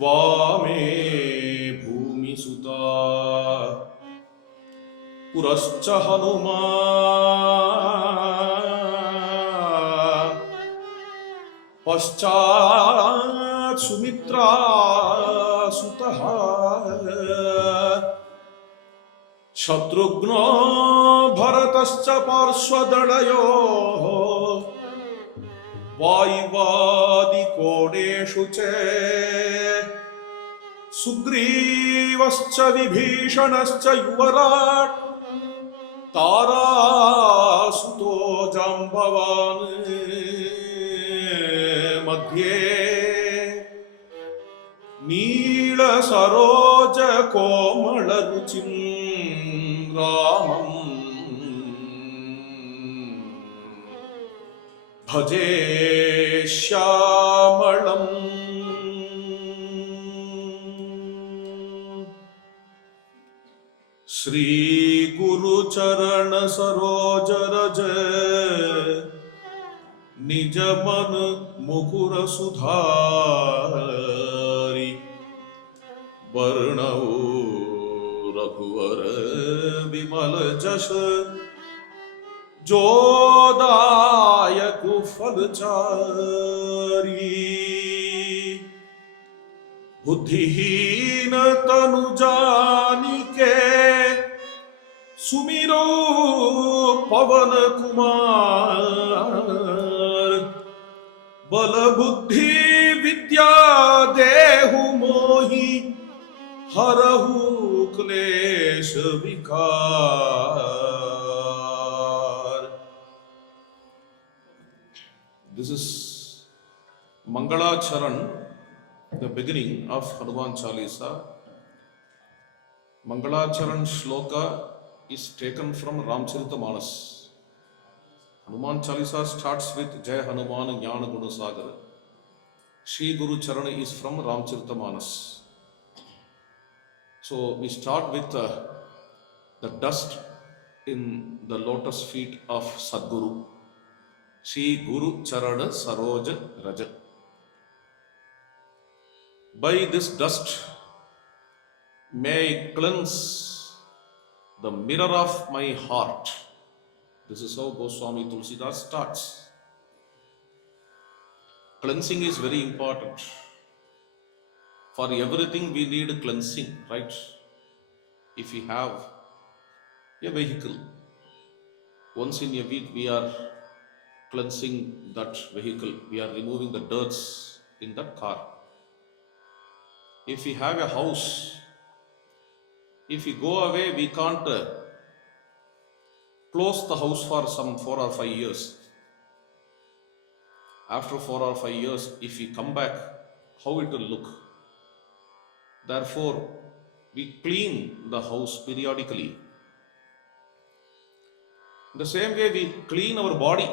वामे भूमिसुता पुरश्च हनुमान् पश्चात् सुमित्रा सुतः शत्रुघ्नो भरतश्च पार्श्वदलयोः वायुवादिकोणेषु च सुग्रीवश्च विभीषणश्च युवराट् तारासुतो जाम्बवान् मध्ये नीलसरोजकोमलरुचिं रामम् भजे श्यामलम्। श्री गुरु चरण सरोज रज निज मन मुकुर सुधारि वर्णौ रघुवर विमल जस जोदायक फलचारी बुद्धिहीन तनु जानिके सुमिरो पवन कुमार बल बुद्धि विद्या देहु मोहि हरहु क्लेश विकार। This is Mangalacharan, the beginning of Hanuman Chalisa. Mangalacharan shloka is taken from Ramcharitamanas. Hanuman Chalisa starts with Jai Hanuman Jnana Guna Sagar. Shri Guru Charan is from Ramcharitamanas. So we start with the dust in the lotus feet of Sadguru. Shri Guru Charana Saroja Raja. By this dust may I cleanse the mirror of my heart. This is how Goswami Tulsidas starts. Cleansing is very important. For everything we need cleansing, right? If we have a vehicle, once in a week we are cleansing that vehicle. We are removing the dirts in that car. If we have a house, if we go away, we can't close the house for some 4 or 5 years. After 4 or 5 years, if we come back, how it will look? Therefore, we clean the house periodically. In the same way, we clean our body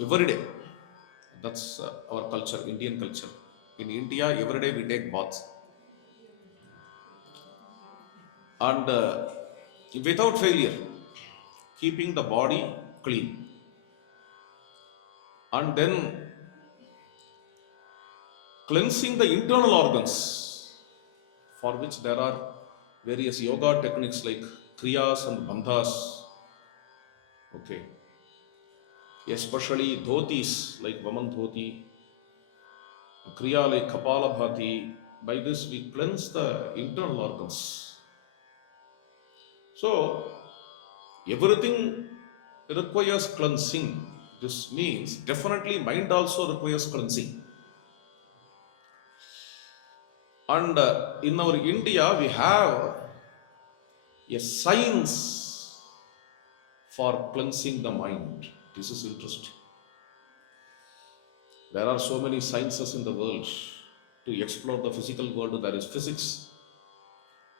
every day. That's our culture, Indian culture. In India, every day we take baths. And without failure, keeping the body clean. And then cleansing the internal organs, for which there are various yoga techniques like kriyas and bandhas. Okay. Especially dhotis like Vaman dhoti, kriya like Kapala bhati. By this we cleanse the internal organs. So everything requires cleansing. This means definitely mind also requires cleansing. And in our India we have a science for cleansing the mind. This is interesting. There are so many sciences in the world. To explore the physical world, there is physics.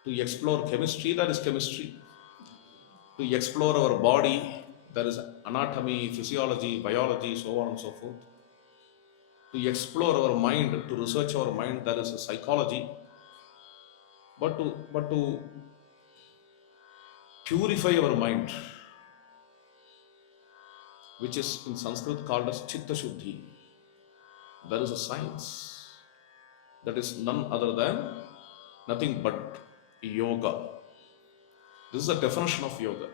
To explore chemistry, there is chemistry. To explore our body, there is anatomy, physiology, biology, so on and so forth. To explore our mind, to research our mind, there is a psychology. But to purify our mind, which is in Sanskrit called as Chitta Shuddhi, there is a science. that is none other than nothing but yoga. This is the definition of yoga.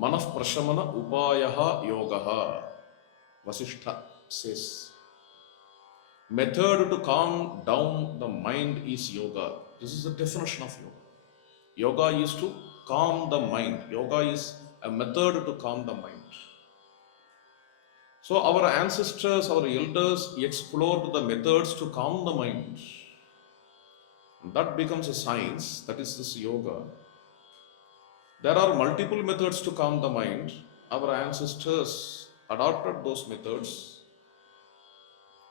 Manah prashamana upayaha yogaha. Vasishtha says. Method to calm down the mind is yoga. This is the definition of yoga. Yoga is to calm the mind. Yoga is a method to calm the mind. So our ancestors, our elders explored the methods to calm the mind. That becomes a science, that is this yoga. There are multiple methods to calm the mind. Our ancestors adopted those methods.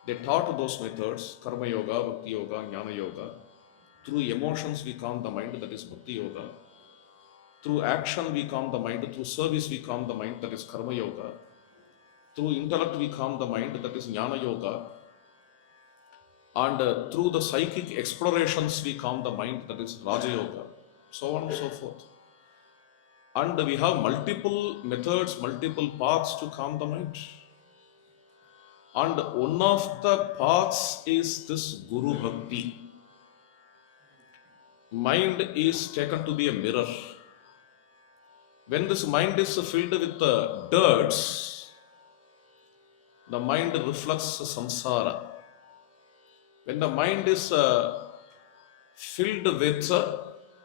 They taught those methods, karma yoga, bhakti yoga, jnana yoga. Through emotions we calm the mind, that is bhakti yoga. Through action we calm the mind, through service we calm the mind, that is karma yoga. Through intellect we calm the mind, that is jnana yoga. And through the psychic explorations we calm the mind, that is raja yoga. So on and so forth. And we have multiple methods, multiple paths to calm the mind. And one of the paths is this Guru Bhakti. Mind is taken to be a mirror. When this mind is filled with dirts, the mind reflects samsara. When the mind is filled with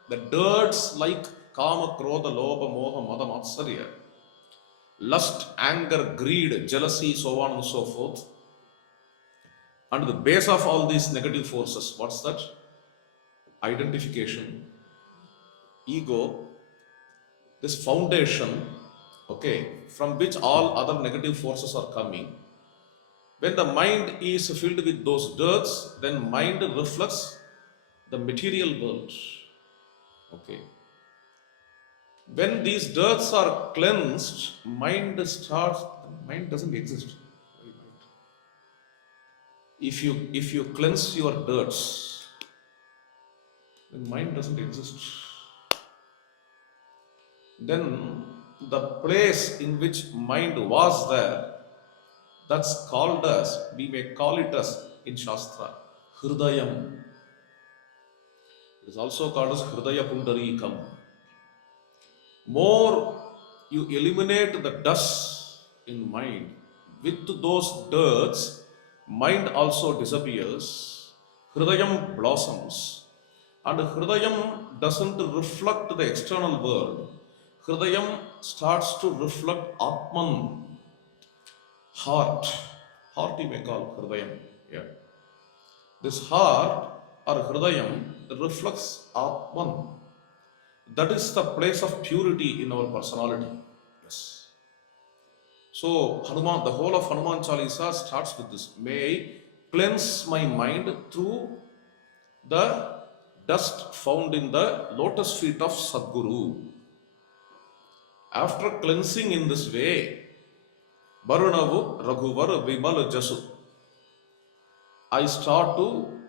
the dirts like kama, krodha, lobha, moha, mada, matsarya, lust, anger, greed, jealousy, so on and so forth. And the base of all these negative forces, what's that? Identification, ego, this foundation, okay, from which all other negative forces are coming. When the mind is filled with those dirts, then mind reflects the material world. Okay. When these dirts are cleansed, mind doesn't exist. If you cleanse your dirts, then mind doesn't exist. Then the place in which mind was there, that's called as, we may call it as in Shastra, Hridayam. It is also called as Hridaya Pundarikam. More you eliminate the dust in mind, with those dirts, mind also disappears, Hridayam blossoms. And Hridayam doesn't reflect the external world. Hridayam starts to reflect Atman, heart you may call Hridayam. Yeah. This heart or Hridayam reflects Atman. That is the place of purity in our personality. Yes. So Hanuman, the whole of Hanuman Chalisa starts with this. May I cleanse my mind through the dust found in the lotus feet of Sadguru. After cleansing in this way, Varunavu Raghuvar Vimal Jasu, I start to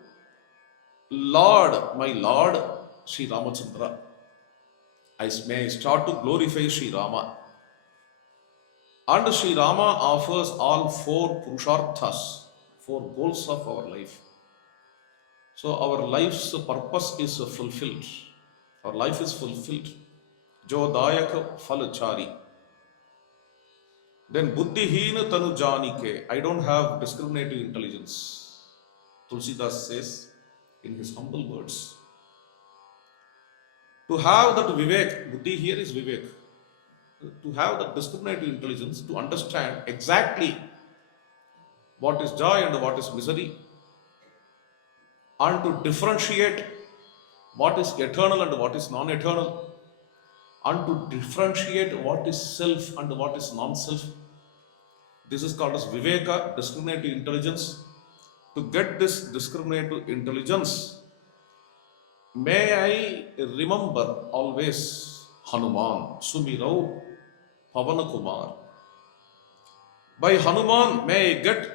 laud my Lord Sri Ramachandra. I may start to glorify Sri Rama. And Sri Rama offers all four Purusharthas, four goals of our life. So our life's purpose is fulfilled. Our life is fulfilled. Jo Dayak Phal Chari. Then Buddhihina Tanu Janike. I don't have discriminative intelligence. Tulsidas says in his humble words. To have that Vivek, Buddhi here is Vivek. To have that discriminative intelligence, to understand exactly what is joy and what is misery, and to differentiate what is eternal and what is non-eternal, and to differentiate what is self and what is non-self. This is called as Viveka, discriminative intelligence. To get this discriminative intelligence, may I remember always Hanuman, Sumirau, Pavana Kumar. By Hanuman, may I get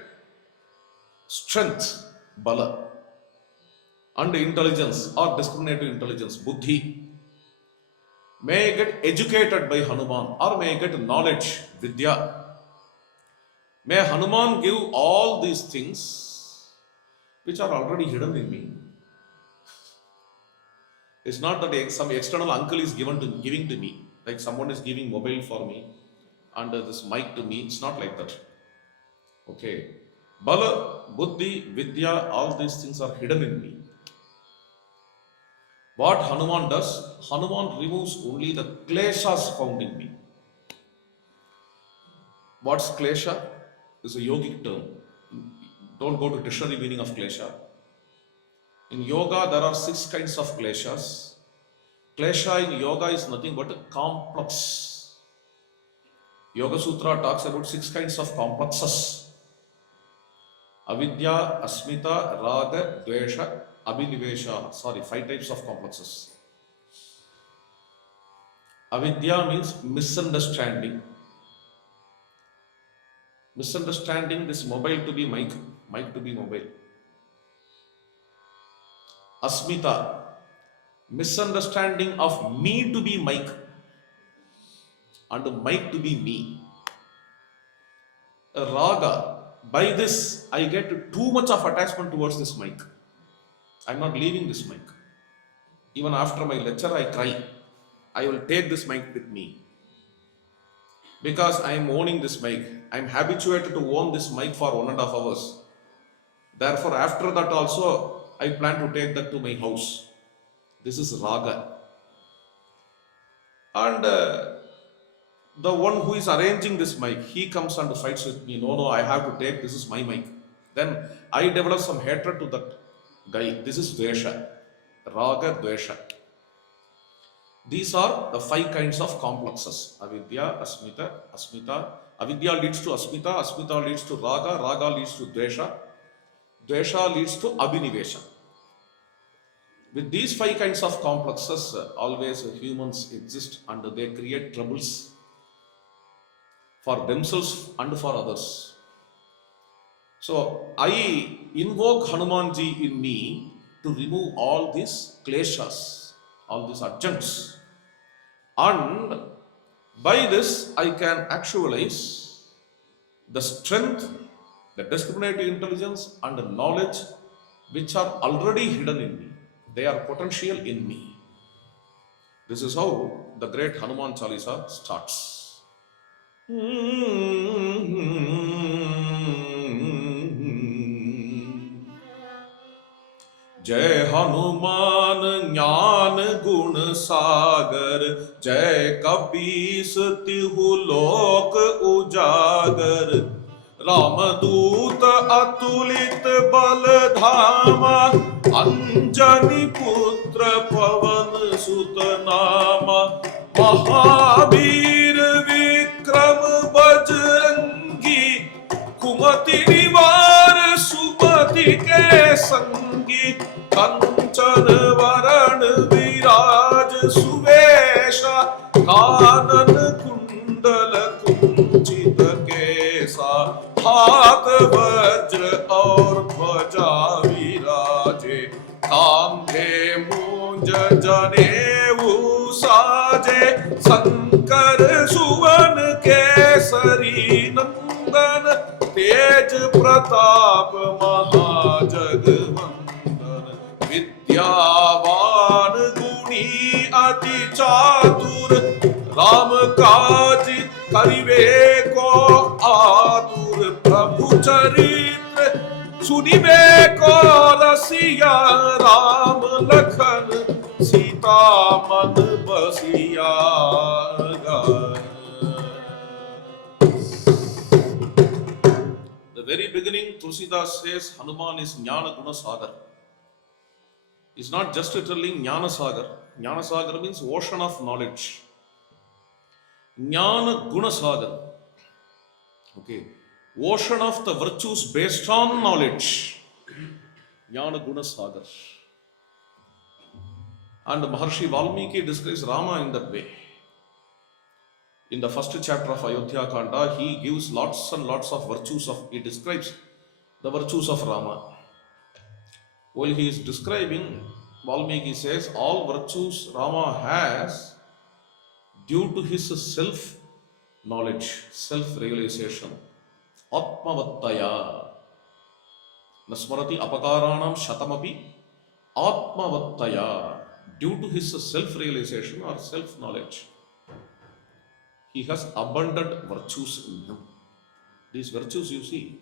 strength, Bala, and intelligence or discriminative intelligence, Buddhi. May I get educated by Hanuman, or may I get knowledge, Vidya. May Hanuman give all these things which are already hidden in me. It's not that some external uncle is giving to me, like someone is giving mobile for me and this mic to me. It's not like that. Okay. Bala, Buddhi, Vidya, all these things are hidden in me. What Hanuman does, Hanuman removes only the kleshas found in me. What's klesha? Is a yogic term. Don't go to dictionary meaning of klesha. In yoga, there are 6 kinds of kleshas. Klesha in yoga is nothing but a complex. Yoga Sutra talks about 6 kinds of complexes. Avidya, Asmita, Raga, Dvesha, Abhinivesha. 5 types of complexes. Avidya means misunderstanding. Misunderstanding this mobile to be mic, mic to be mobile. Asmita, misunderstanding of me to be mic and mic to be me. Raga, by this I get too much of attachment towards this mic. I'm not leaving this mic. Even after my lecture I cry. I will take this mic with me. Because I am owning this mic. I am habituated to own this mic for 1.5 hours. Therefore, after that also, I plan to take that to my house. This is Raga. And the one who is arranging this mic, he comes and fights with me. No, I have to take, this is my mic. Then I develop some hatred to that guy. This is Dvesha. Raga, Dvesha. These are the 5 kinds of complexes. Avidya, Asmita. Avidya leads to Asmita, Asmita leads to Raga, Raga leads to Dvesha, Dvesha leads to Abhinivesha. With these 5 kinds of complexes, always humans exist and they create troubles for themselves and for others. So I invoke Hanumanji in me to remove all these kleshas, all these adjuncts. And by this, I can actualize the strength, the discriminative intelligence, and the knowledge which are already hidden in me. They are potential in me. This is how the great Hanuman Chalisa starts. जय हनुमान ज्ञान गुण सागर, जय कपीस तिहु लोक उजागर। रामदूत अतुलित बल धामा, अंजनी पुत्र पवन सुत नामा। महावीर विक्रम बजरंगी, कुमति निवार सुमति के संगी। कंचन वरण विराज सुवेशा, कानन कुंडल कुंचित केसा। हाथ वज्र और ध्वजा विराजे, कांधे मूंज जनेऊ साजे। शंकर सुवन केसरी नंदन, तेज प्रताप महाजगवंदन। विद्यावान गुणी अति चातुर, राम काज करिबे को आतुर। प्रभु चरित्र सुनिबे को रसिया, राम लखन सीता मन बसिया। The very beginning, Tulsidas says Hanuman is Jnana Guna Sagar. It's not just telling Jnana Sagar. Jnana Sagar means ocean of knowledge. Jnana Guna Sagar. Okay. Ocean of the virtues based on knowledge. Jnana Guna Sagar. And Maharshi Valmiki describes Rama in that way. In the first chapter of Ayodhya Kanda, he gives lots and lots of virtues he describes the virtues of Rama. While he is describing, Valmiki says, all virtues Rama has due to his self-knowledge, self-realization. Atmavattaya. Nasmarati apakaranam shatamapi atmavattaya. Due to his self-realization or self-knowledge, he has abundant virtues in him. These virtues, you see,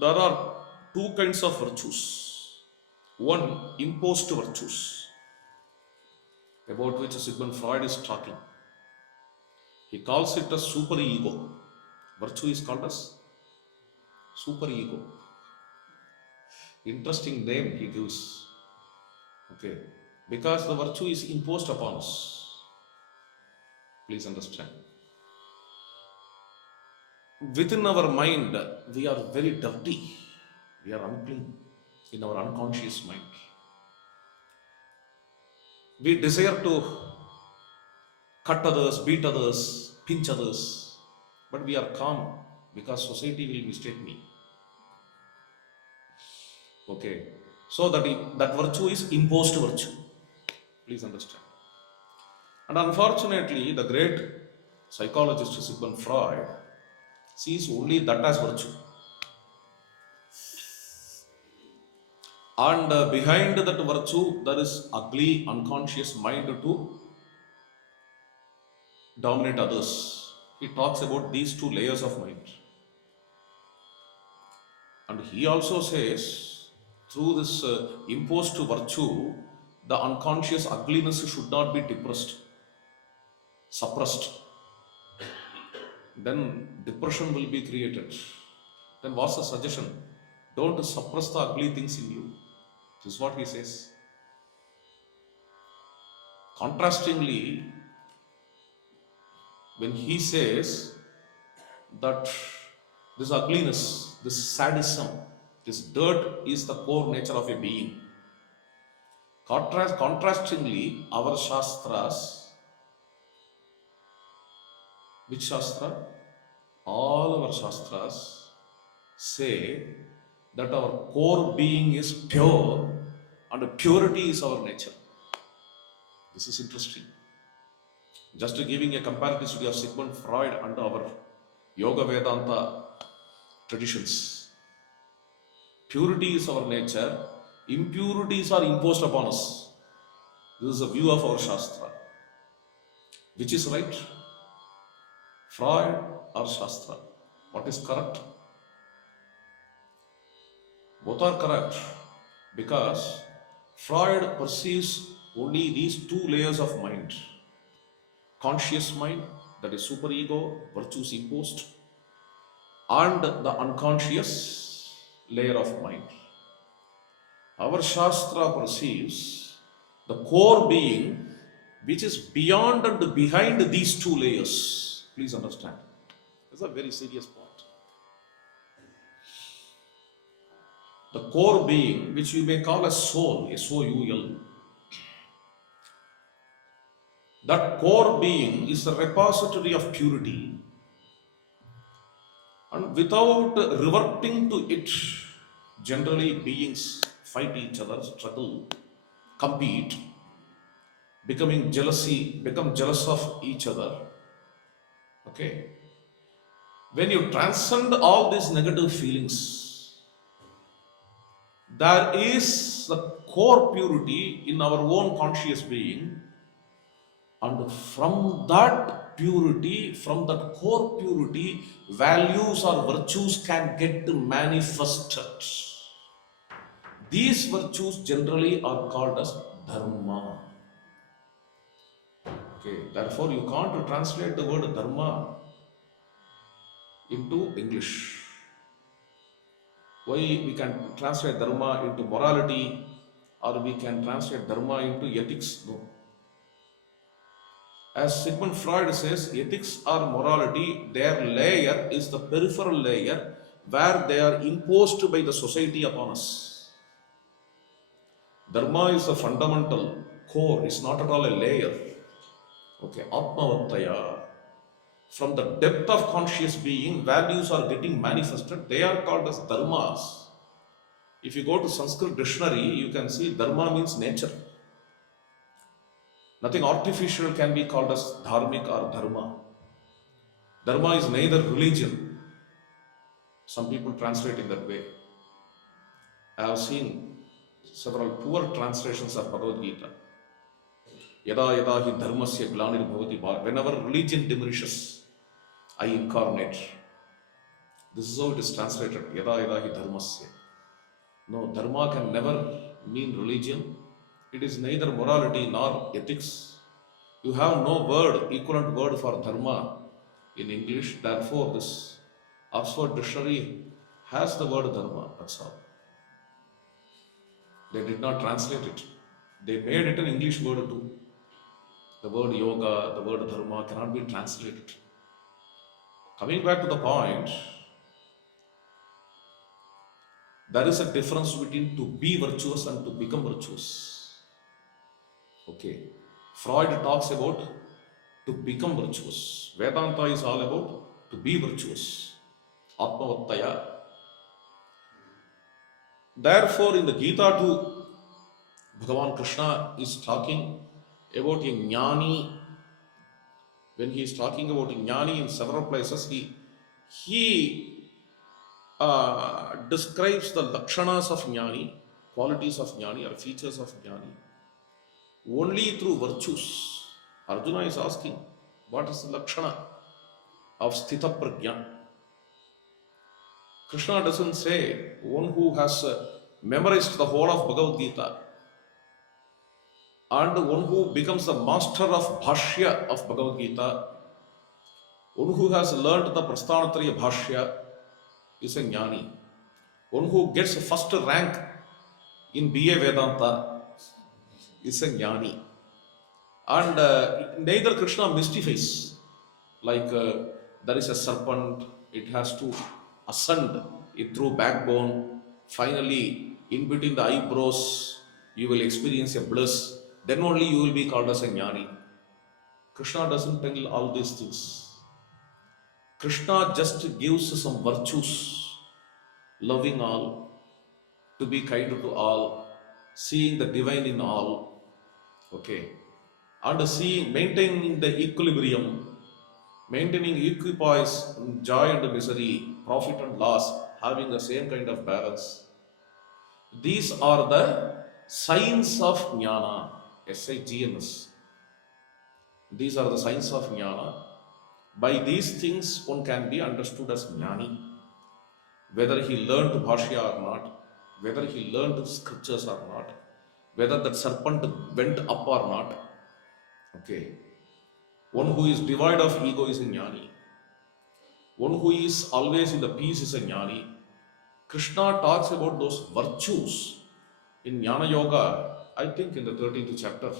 there are two kinds of virtues. One, imposed virtues, about which Sigmund Freud is talking. He calls it a superego. Virtue is called as superego. Interesting name he gives. Okay. Because the virtue is imposed upon us. Please understand. Within our mind, we are very dirty. We are unclean in our unconscious mind. We desire to cut others, beat others, pinch others, but we are calm because society will mistake me. Okay, so that virtue is imposed virtue. Please understand. And unfortunately, the great psychologist Sigmund Freud sees only that as virtue. And behind that virtue, there is ugly, unconscious mind to dominate others. He talks about these two layers of mind. And he also says, through this imposed virtue, the unconscious ugliness should not be depressed, suppressed. Then depression will be created. Then what's the suggestion? Don't suppress the ugly things in you. This is what he says. Contrastingly, when he says that this ugliness, this sadism, this dirt is the core nature of a being. Contrastingly, our Shastras, which Shastra? All our Shastras say that our core being is pure and purity is our nature. This is interesting. Just giving a comparative study of Sigmund Freud and our Yoga Vedanta traditions. Purity is our nature, impurities are imposed upon us. This is a view of our Shastra. Which is right? Freud or Shastra? What is correct? Both are correct because Freud perceives only these two layers of mind. Conscious mind, that is superego, virtues imposed, and the unconscious layer of mind. Our Shastra perceives the core being which is beyond and behind these two layers. Please understand. This is a very serious point. The core being, which you may call as soul, S-O-U-L, that core being is a repository of purity, and without reverting to it, generally beings fight each other, struggle, compete, become jealous of each other. Okay. When you transcend all these negative feelings, there is the core purity in our own conscious being, and from that purity, from that core purity, values or virtues can get manifested. These virtues generally are called as dharma. Okay, therefore you can't translate the word dharma into English. Why we can translate dharma into morality, or we can translate dharma into ethics? No. As Sigmund Freud says, ethics or morality, their layer is the peripheral layer where they are imposed by the society upon us. Dharma is a fundamental core, it's not at all a layer. Okay, Atmavattaya. From the depth of conscious being, values are getting manifested. They are called as dharmas. If you go to Sanskrit dictionary, you can see dharma means nature. Nothing artificial can be called as dharmic or dharma. Dharma is neither religion. Some people translate in that way. I have seen several poor translations of Bhagavad Gita. Yada yada hi dharmasya glanir bhavati bhar. Whenever religion diminishes, I incarnate. This is how it is translated. Yada yada hi dharmasya. No, dharma can never mean religion. It is neither morality nor ethics. You have no word, equivalent word for dharma in English. Therefore, this Oxford Dictionary has the word dharma. That's all. They did not translate it. They made it an English word too. The word yoga, the word dharma cannot be translated. Coming back to the point, there is a difference between to be virtuous and to become virtuous. Okay. Freud talks about to become virtuous. Vedanta is all about to be virtuous. Atmavattaya. Therefore, in the Gita too, Bhagavan Krishna is talking about a jnani. When he is talking about a jnani in several places, he describes the lakshanas of jnani, qualities of jnani or features of jnani, only through virtues. Arjuna is asking, what is the lakshana of sthita prajna? Krishna doesn't say one who has memorized the whole of Bhagavad Gita and one who becomes the master of bhashya of Bhagavad Gita, one who has learned the Prasthanatraya bhashya is a jnani. One who gets first rank in BA Vedanta is a jnani. And neither Krishna mystifies, like there is a serpent, it has to ascend it through backbone, finally in between the eyebrows you will experience a bliss, then only you will be called as a jnani. Krishna doesn't tell all these things. Krishna just gives some virtues, loving all, to be kind to all, seeing the divine in all, okay, and seeing, maintaining the equilibrium, maintaining equipoise, joy and misery, profit and loss, having the same kind of balance. These are the signs of jnana, S-I-G-N-S. These are the signs of jnana. By these things, one can be understood as jnani. Whether he learned bhashya or not, whether he learned scriptures or not, whether that serpent went up or not. Okay. One who is devoid of ego is a jnani. One who is always in the peace is a jnani. Krishna talks about those virtues in Jnana Yoga, I think in the 13th chapter.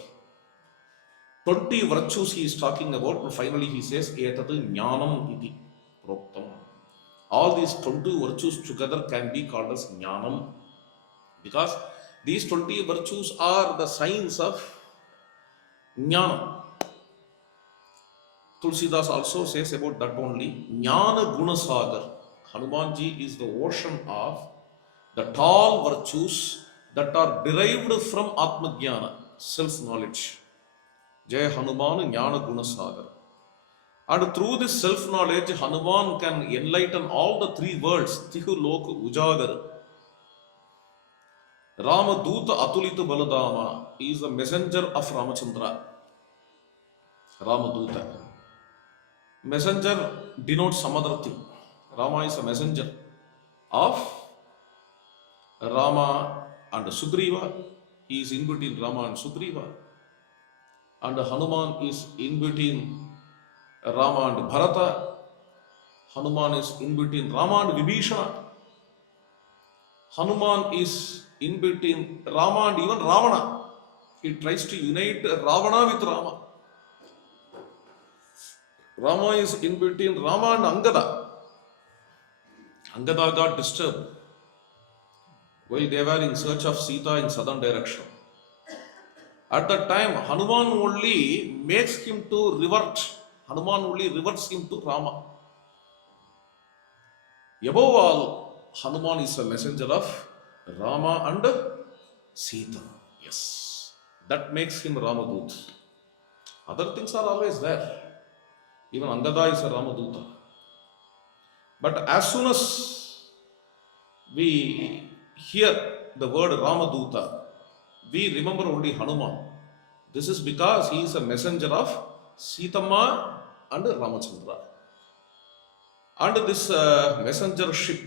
20 virtues he is talking about, and finally he says, Etat jnanam iti proktam. All these 20 virtues together can be called as jnanam, because these 20 virtues are the signs of jnana. Tulsidas also says about that only, Jnana Gunasagar. Hanumanji is the ocean of the tall virtues that are derived from Atmajnana, self-knowledge. Jai Hanuman Jnana Gunasagar. And through this self-knowledge, Hanuman can enlighten all the three worlds, Tihu Lok Ujagar. Ramaduta Atulita Baladama is the messenger of Ramachandra. Ramaduta. Messenger denotes some other thing. Rama is a messenger of Rama and Sugriva. He is in between Rama and Sugriva. And Hanuman is in between Rama and Bharata. Hanuman is in between Rama and Vibhishana. Hanuman is in between Rama and even Ravana. He tries to unite Ravana with Rama. Rama is in between Rama and Angada. Angada got disturbed while they were in search of Sita in southern direction. At that time, Hanuman only makes him to revert. Hanuman only reverts him to Rama. Above all, Hanuman is a messenger of Rama and Sita. Yes, that makes him Ramadut. Other things are always there. Even Angada is a Ramaduta. But as soon as we Here, the word Ramaduta, we remember only Hanuman. This is because he is a messenger of Sitama and Ramachandra. And this messengership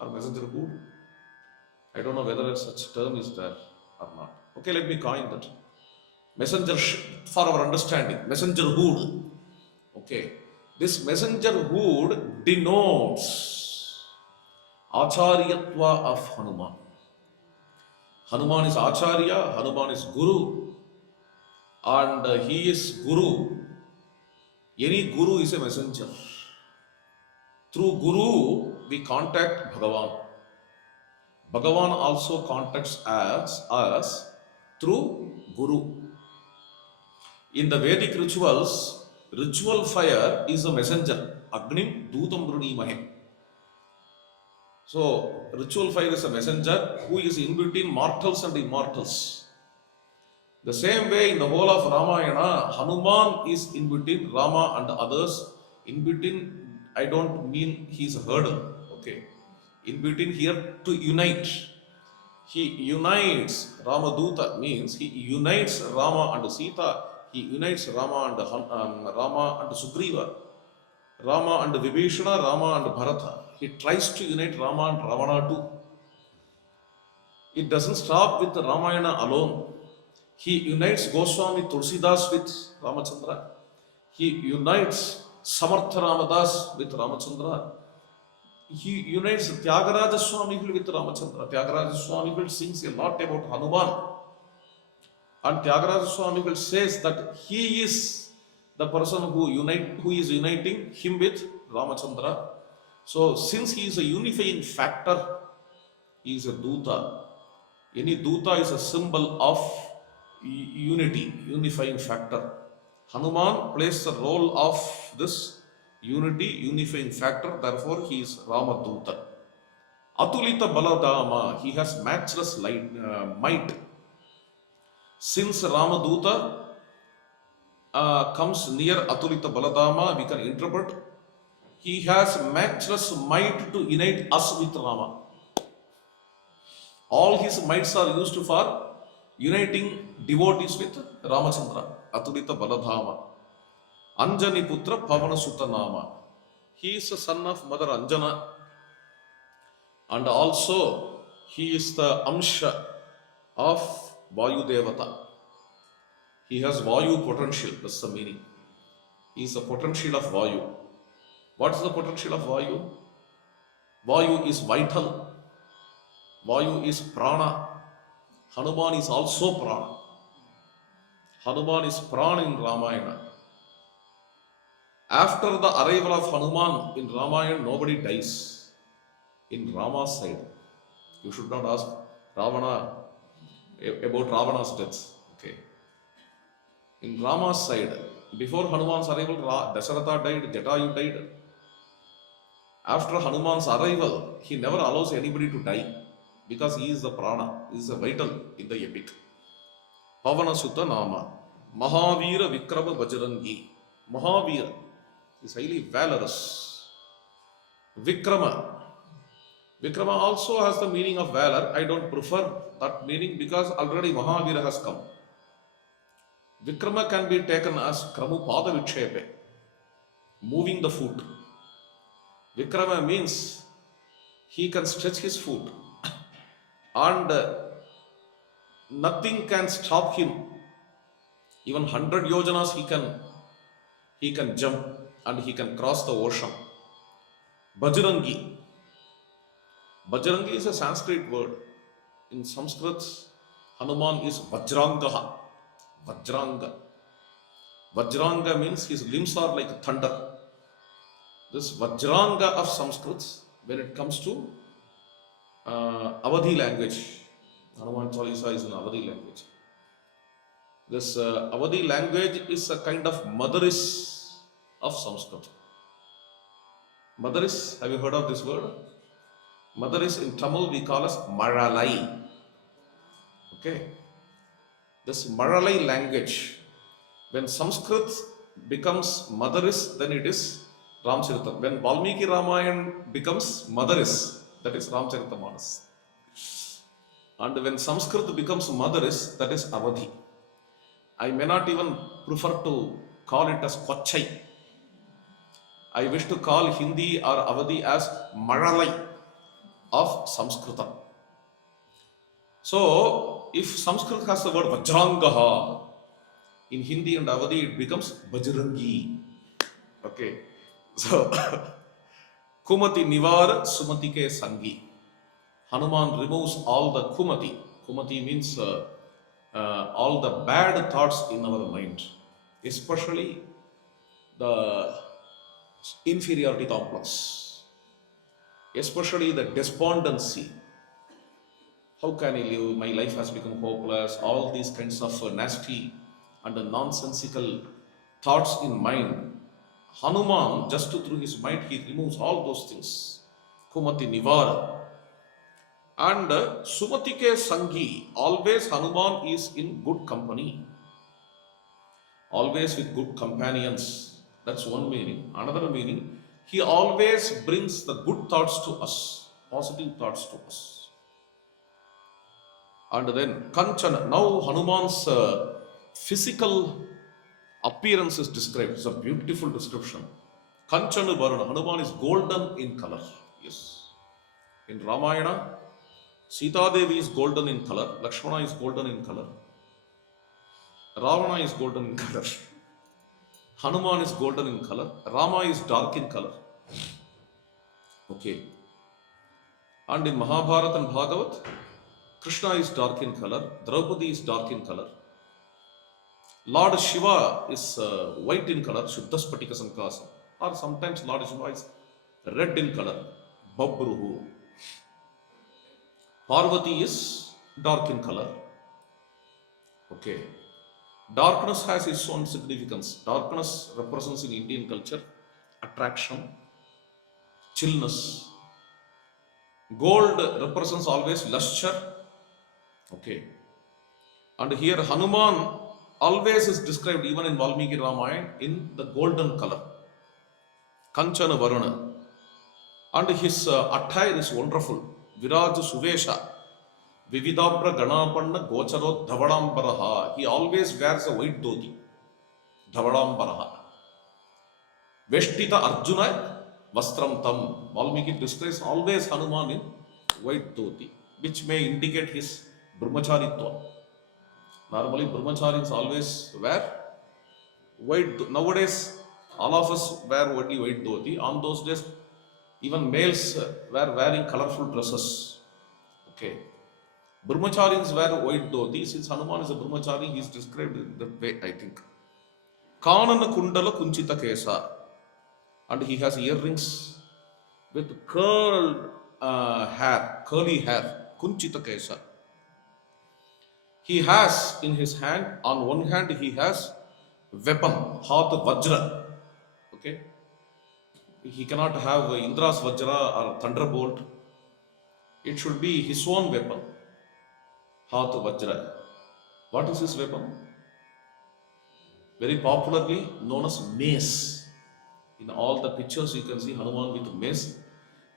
or messengerhood, I don't know whether such term is there or not. Okay, let me coin that. Messengership for our understanding, messengerhood. Okay, this messengerhood denotes Acharyatva of Hanuman. Hanuman is Acharya, Hanuman is Guru, and he is Guru. Any Guru is a messenger. Through Guru, we contact Bhagavan. Bhagavan also contacts us through Guru. In the Vedic rituals, ritual fire is a messenger. Agnim Dutam Brunimahe. So, ritual fire is a messenger who is in between mortals and immortals. The same way in the whole of Ramayana, Hanuman is in between Rama and others. In between, I don't mean he's a hurdle, okay. In between here to unite. He unites, Ramaduta means he unites Rama and Sita, he unites Rama and Sugriva, Rama and Vibhishana, Rama and Bharata. He tries to unite Rama and Ravana too. It doesn't stop with the Ramayana alone. He unites Goswami Tulsidas with Ramachandra. He unites Samartha Ramadas with Ramachandra. He unites Tyagaraja Swamigal with Ramachandra. Tyagaraja Swamigal sings a lot about Hanuman. And Tyagaraja Swamigal says that he is the person who is uniting him with Ramachandra. So, since he is a unifying factor, he is a Duta. Any Duta is a symbol of unity, unifying factor. Hanuman plays the role of this unity, unifying factor, therefore he is Ramaduta. Atulita Baladama, he has matchless might. Since Ramaduta comes near Atulita Baladama, we can interpret he has matchless might to unite us with Rama. All his mights are used for uniting devotees with Ramachandra. Atulita Baladhama. Anjani Putra Pavana Sutanama. He is the son of Mother Anjana. And also he is the Amsha of Vayu Devata. He has Vayu potential, that's the meaning. He is the potential of Vayu. What is the potential of Vayu? Vayu is vital. Vayu is prana. Hanuman is also prana. Hanuman is prana in Ramayana. After the arrival of Hanuman in Ramayana, nobody dies. In Rama's side. You should not ask Ravana about Ravana's death. Okay. In Rama's side, before Hanuman's arrival, Dasaratha died, Jatayu died. After Hanuman's arrival, he never allows anybody to die because he is the prana, he is the vital in the epic. Pavana Sutta Nama, Mahavira Vikrama Bajrangi. Mahavira is highly valorous. Vikrama. Vikrama also has the meaning of valor. I don't prefer that meaning because already Mahavira has come. Vikrama can be taken as Kramupada Vikshepe, moving the foot. Vikrama means he can stretch his foot and nothing can stop him. Even 100 yojanas he can jump and he can cross the ocean. Bajrangi. Bajrangi is a Sanskrit word. In Sanskrit, Hanuman is Vajrangaha. Vajranga. Vajranga means his limbs are like thunder. This Vajranga of Sanskrit, when it comes to Avadhi language, Hanuman Chalisa is an Avadhi language. This Avadhi language is a kind of Madaris of Sanskrit. Madaris, have you heard of this word? Madaris in Tamil we call as Maralai. Okay. This Maralai language, when Sanskrit becomes Madaris, then it is Ramcharitam. When Valmiki Ramayana becomes Madaris, that is Ramcharitamanas. And when Sanskrit becomes mother is, that is Avadhi. I may not even prefer to call it as Kochai. I wish to call Hindi or Avadhi as Maralai of Samskrita. So, if Sanskrit has the word Vajrangaha, in Hindi and Avadhi it becomes Bajrangi. Okay. So, Kumati Nivar Sumati ke Sangi. Hanuman removes all the Kumati. Kumati means all the bad thoughts in our mind, especially the inferiority complex, especially the despondency. How can I live? My life has become hopeless. All these kinds of nasty and nonsensical thoughts in mind. Hanuman, just through his mind, he removes all those things. Kumati Nivara. And Sumatike Sangi, always Hanuman is in good company. Always with good companions. That's one meaning. Another meaning, he always brings the good thoughts to us, positive thoughts to us. And then Kanchana, now Hanuman's physical appearance is described. It's a beautiful description. Kanchana Varuna, Hanuman is golden in color. Yes. In Ramayana, Sita Devi is golden in color, Lakshmana is golden in color, Ravana is golden in color, Hanuman is golden in color, Rama is dark in color. Okay. And in Mahabharata and Bhagavat, Krishna is dark in color, Draupadi is dark in color, Lord Shiva is white in color, Shuddhaspatika Sankasa, or sometimes Lord Shiva is red in color, Babruhu. Parvati is dark in color. Okay. Darkness has its own significance. Darkness represents in Indian culture attraction, chillness. Gold represents always lustre. Okay. And here Hanuman always is described, even in Valmiki Ramayana, in the golden color. Kanchana Varuna. And his attire is wonderful. Viraj Suvesha, Vividabra Ganapanna Gocharo Dhavadambaraha. He always wears a white dhoti. Dhavadambaraha. Veshtita Arjuna Vastram Tam. Valmiki describes always Hanuman in white dhoti, which may indicate his Brahmacharitva. Normally, Brahmacharis always wear white. Nowadays, all of us wear only white dhoti. On those days, even males were wearing colorful dresses. Okay. Brahmacharis wear white dhoti. Since Hanuman is a Brahmachari, he is described in that way, I think. Kanana Kundala Kunchita Kesa. And he has earrings with curled hair, curly hair. Kunchita Kesa. He has in his hand, on one hand, he has weapon, Hatha Vajra. Okay. He cannot have Indra's Vajra or Thunderbolt. It should be his own weapon. Hatha Vajra. What is his weapon? Very popularly known as mace. In all the pictures you can see Hanuman with mace.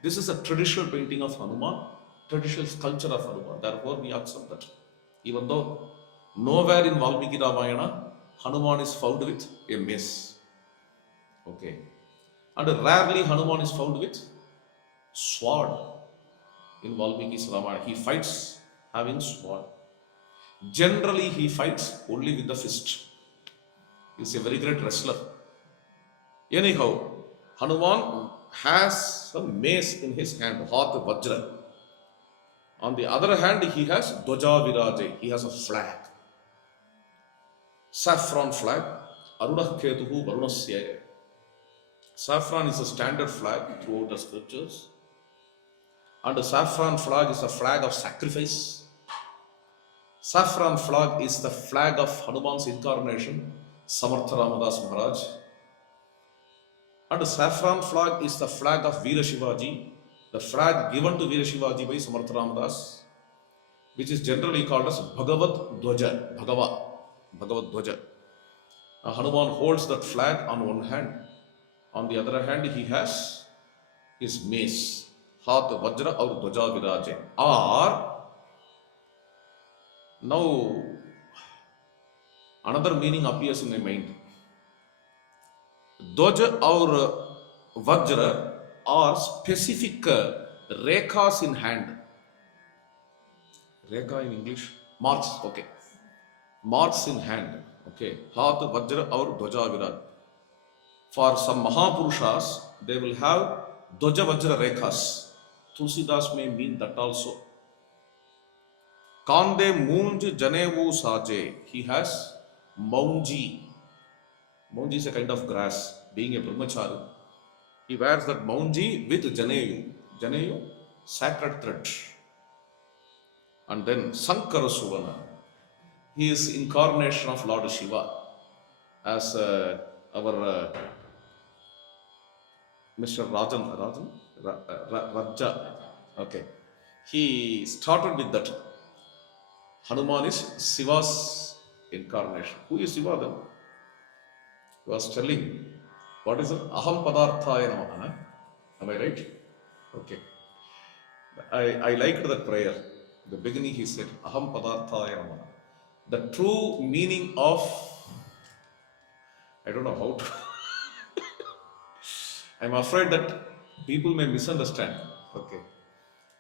This is a traditional painting of Hanuman, traditional sculpture of Hanuman. Therefore we accept that. Even though nowhere in Valmiki Ramayana Hanuman is found with a mace. Okay. And rarely Hanuman is found with sword in Valmiki's Ramayana. He fights having sword. Generally he fights only with the fist. He is a very great wrestler. Anyhow, Hanuman has a mace in his hand, Hatha Vajra. On the other hand, he has Dwaja Viraje. He has a flag. Saffron flag. Arunah Ketuhu Varunasya. Saffron is a standard flag throughout the scriptures. And the saffron flag is a flag of sacrifice. Saffron flag is the flag of Hanuman's incarnation, Samartha Ramadas Maharaj. And the saffron flag is the flag of Veera Shivaji, the flag given to Veera Shivaji by Samartha Ramadas, which is generally called as Bhagavad Dwaja. Bhagavad Dwaja. Hanuman holds that flag on one hand. On the other hand, he has his mace, हाथ वज्र और ध्वजा विराजे. Or now another meaning appears in my mind. ध्वज और वज्र are specific rekhas in hand. Rekha in English, marks. Okay, marks in hand. Okay, हाथ वज्र और ध्वजा विराज. For some Mahapurushas, they will have Dwaja Vajra Rekhas. Tulsidas may mean that also. Kande Moonj Janevu Saje. He has Maunji. Maunji is a kind of grass. Being a brahmachari, he wears that Maunji with Janeyu. Janeyu, sacred thread. And then Sankara Suvana. He is incarnation of Lord Shiva. As our Mr. Raja, okay, he started with that. Hanuman is Shiva's incarnation. Who is Shiva then? He was telling, what is it? Aham padarthaya namaha. Am I right? Okay. I liked that prayer. In the beginning he said, Aham padarthaya namaha. The true meaning of, I don't know how to. I'm afraid that people may misunderstand. Okay.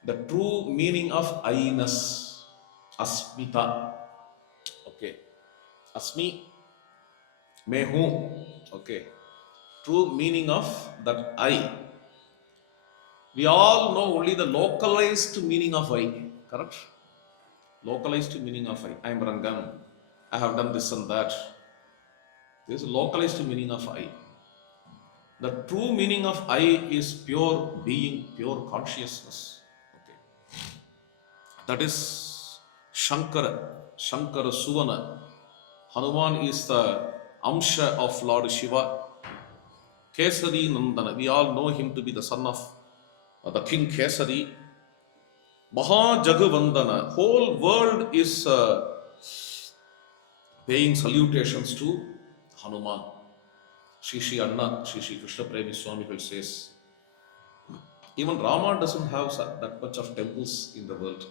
The true meaning of I-ness, asmita. Okay. Asmi, me hu. Okay. True meaning of that I. We all know only the localized meaning of I. Correct? Localized meaning of I. I am Rangan. I have done this and that. This is localized meaning of I. The true meaning of I is pure being, pure consciousness. Okay. That is Shankara, Shankara Suvana. Hanuman is the Amsha of Lord Shiva. Kesari Nandana. We all know him to be the son of the King Kesari. Maha Jagavandana. Whole world is paying salutations to Hanuman. Shri Anna, Shri Krishna Premi Swamigal says, even Rama doesn't have that much of temples in the world.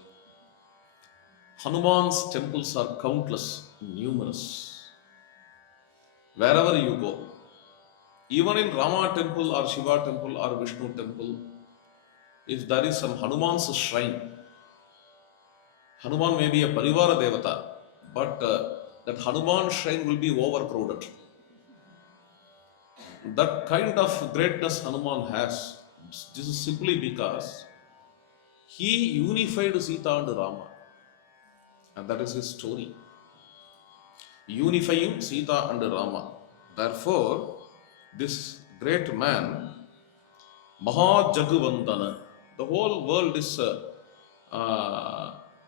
Hanuman's temples are countless, numerous. Wherever you go, even in Rama temple or Shiva temple or Vishnu temple, if there is some Hanuman's shrine, Hanuman may be a Parivara Devata, but that Hanuman shrine will be overcrowded. That kind of greatness Hanuman has, this is simply because he unified Sita and Rama. And that is his story. Unifying Sita and Rama. Therefore, this great man, Maha Jagavandana, the whole world is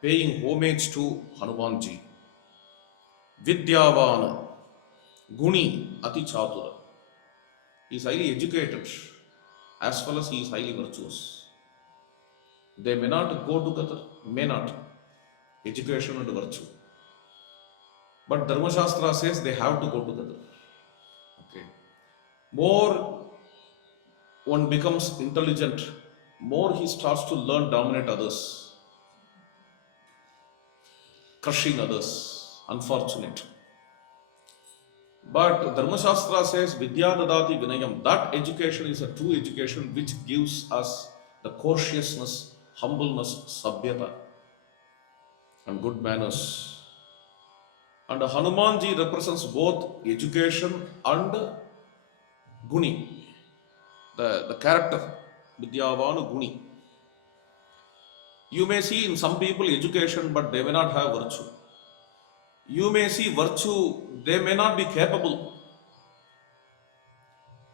paying homage to Hanumanji. Vidyavana, Guni, Ati Chatura. He is highly educated as well as he is highly virtuous. They may not go together, may not. Education and virtue. But Dharma Shastra says they have to go together. Okay. More one becomes intelligent, more he starts to learn, dominate others, crushing others, unfortunate. But Dharma Shastra says, Vidya Dadati Vinayam. That education is a true education which gives us the courteousness, humbleness, sabhyata, and good manners. And Hanumanji represents both education and Guni, the character, Vidyavanu Guni. You may see in some people education, but they may not have virtue. You may see virtue, they may not be capable.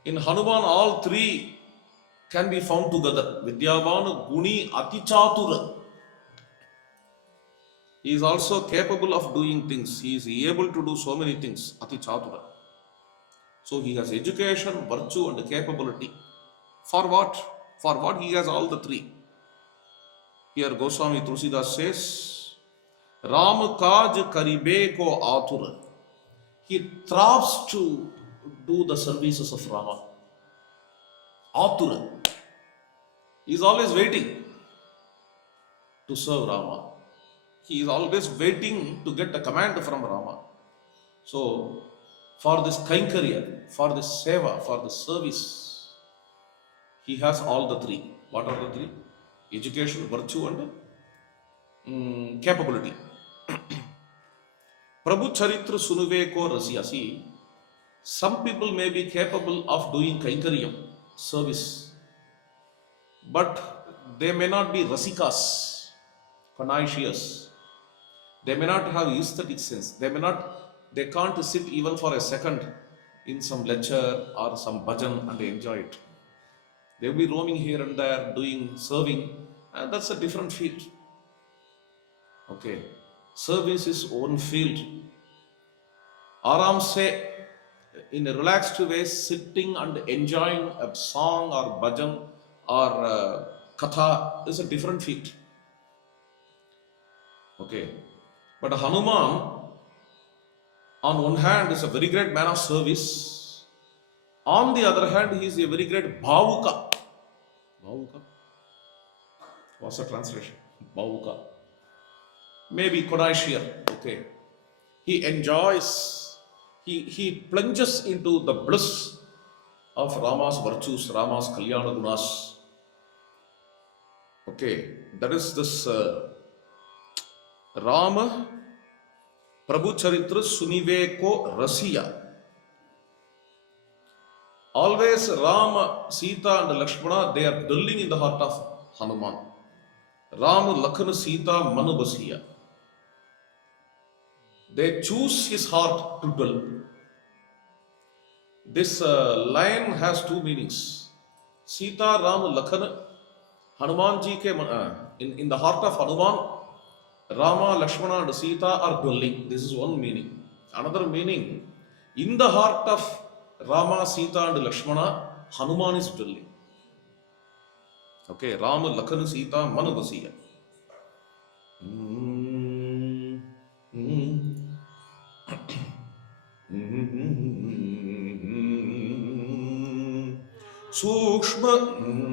In Hanuman, all three can be found together. Vidyavanu, Guni, Atichatura. He is also capable of doing things. He is able to do so many things. Atichatura. So he has education, virtue, and capability. For what? For what he has all the three. Here Goswami Tulsidas says, Ram Kaj Karibe Ko Atura. He thrives to do the services of Rama. Atura. He is always waiting to serve Rama. He is always waiting to get the command from Rama. So, for this kaikarya, for this seva, for this service, he has all the three. What are the three? Education, virtue, and capability. Prabhu Charitra Sunuveko Rasya. See, some people may be capable of doing kaikarya, service, but they may not be rasikas, connoisseurs. They may not have aesthetic sense. They can't sit even for a second in some lecture or some bhajan and enjoy it. They'll be roaming here and there, doing serving, and that's a different field. Okay, service is own field. Aram se, in a relaxed way, sitting and enjoying a song or bhajan or katha is a different field. Okay, but Hanuman, on one hand, is a very great man of service. On the other hand, he is a very great bhavuka. Bhavuka? What's the translation? Bhavuka. Maybe connoisseur. Okay. He enjoys, he plunges into the bliss of Rama's virtues, Rama's Kalyana Gunas. Okay. That is this Rama Prabhu Charitra Suniveko Rasiya. Always Rama, Sita and Lakshmana, they are dwelling in the heart of Hanuman. Rama, Lakshmana, Sita, Manu Basiya. They choose his heart to dwell. This line has two meanings. Sita, Ram, Lakshmana, Hanumanji ke in the heart of Hanuman, Rama, Lakshmana and Sita are dwelling. This is one meaning. Another meaning, in the heart of Rama, Sita and Lakshmana, Hanuman is dwelling. Okay, Rama, Lakshmana, Sita, Manu Basiya.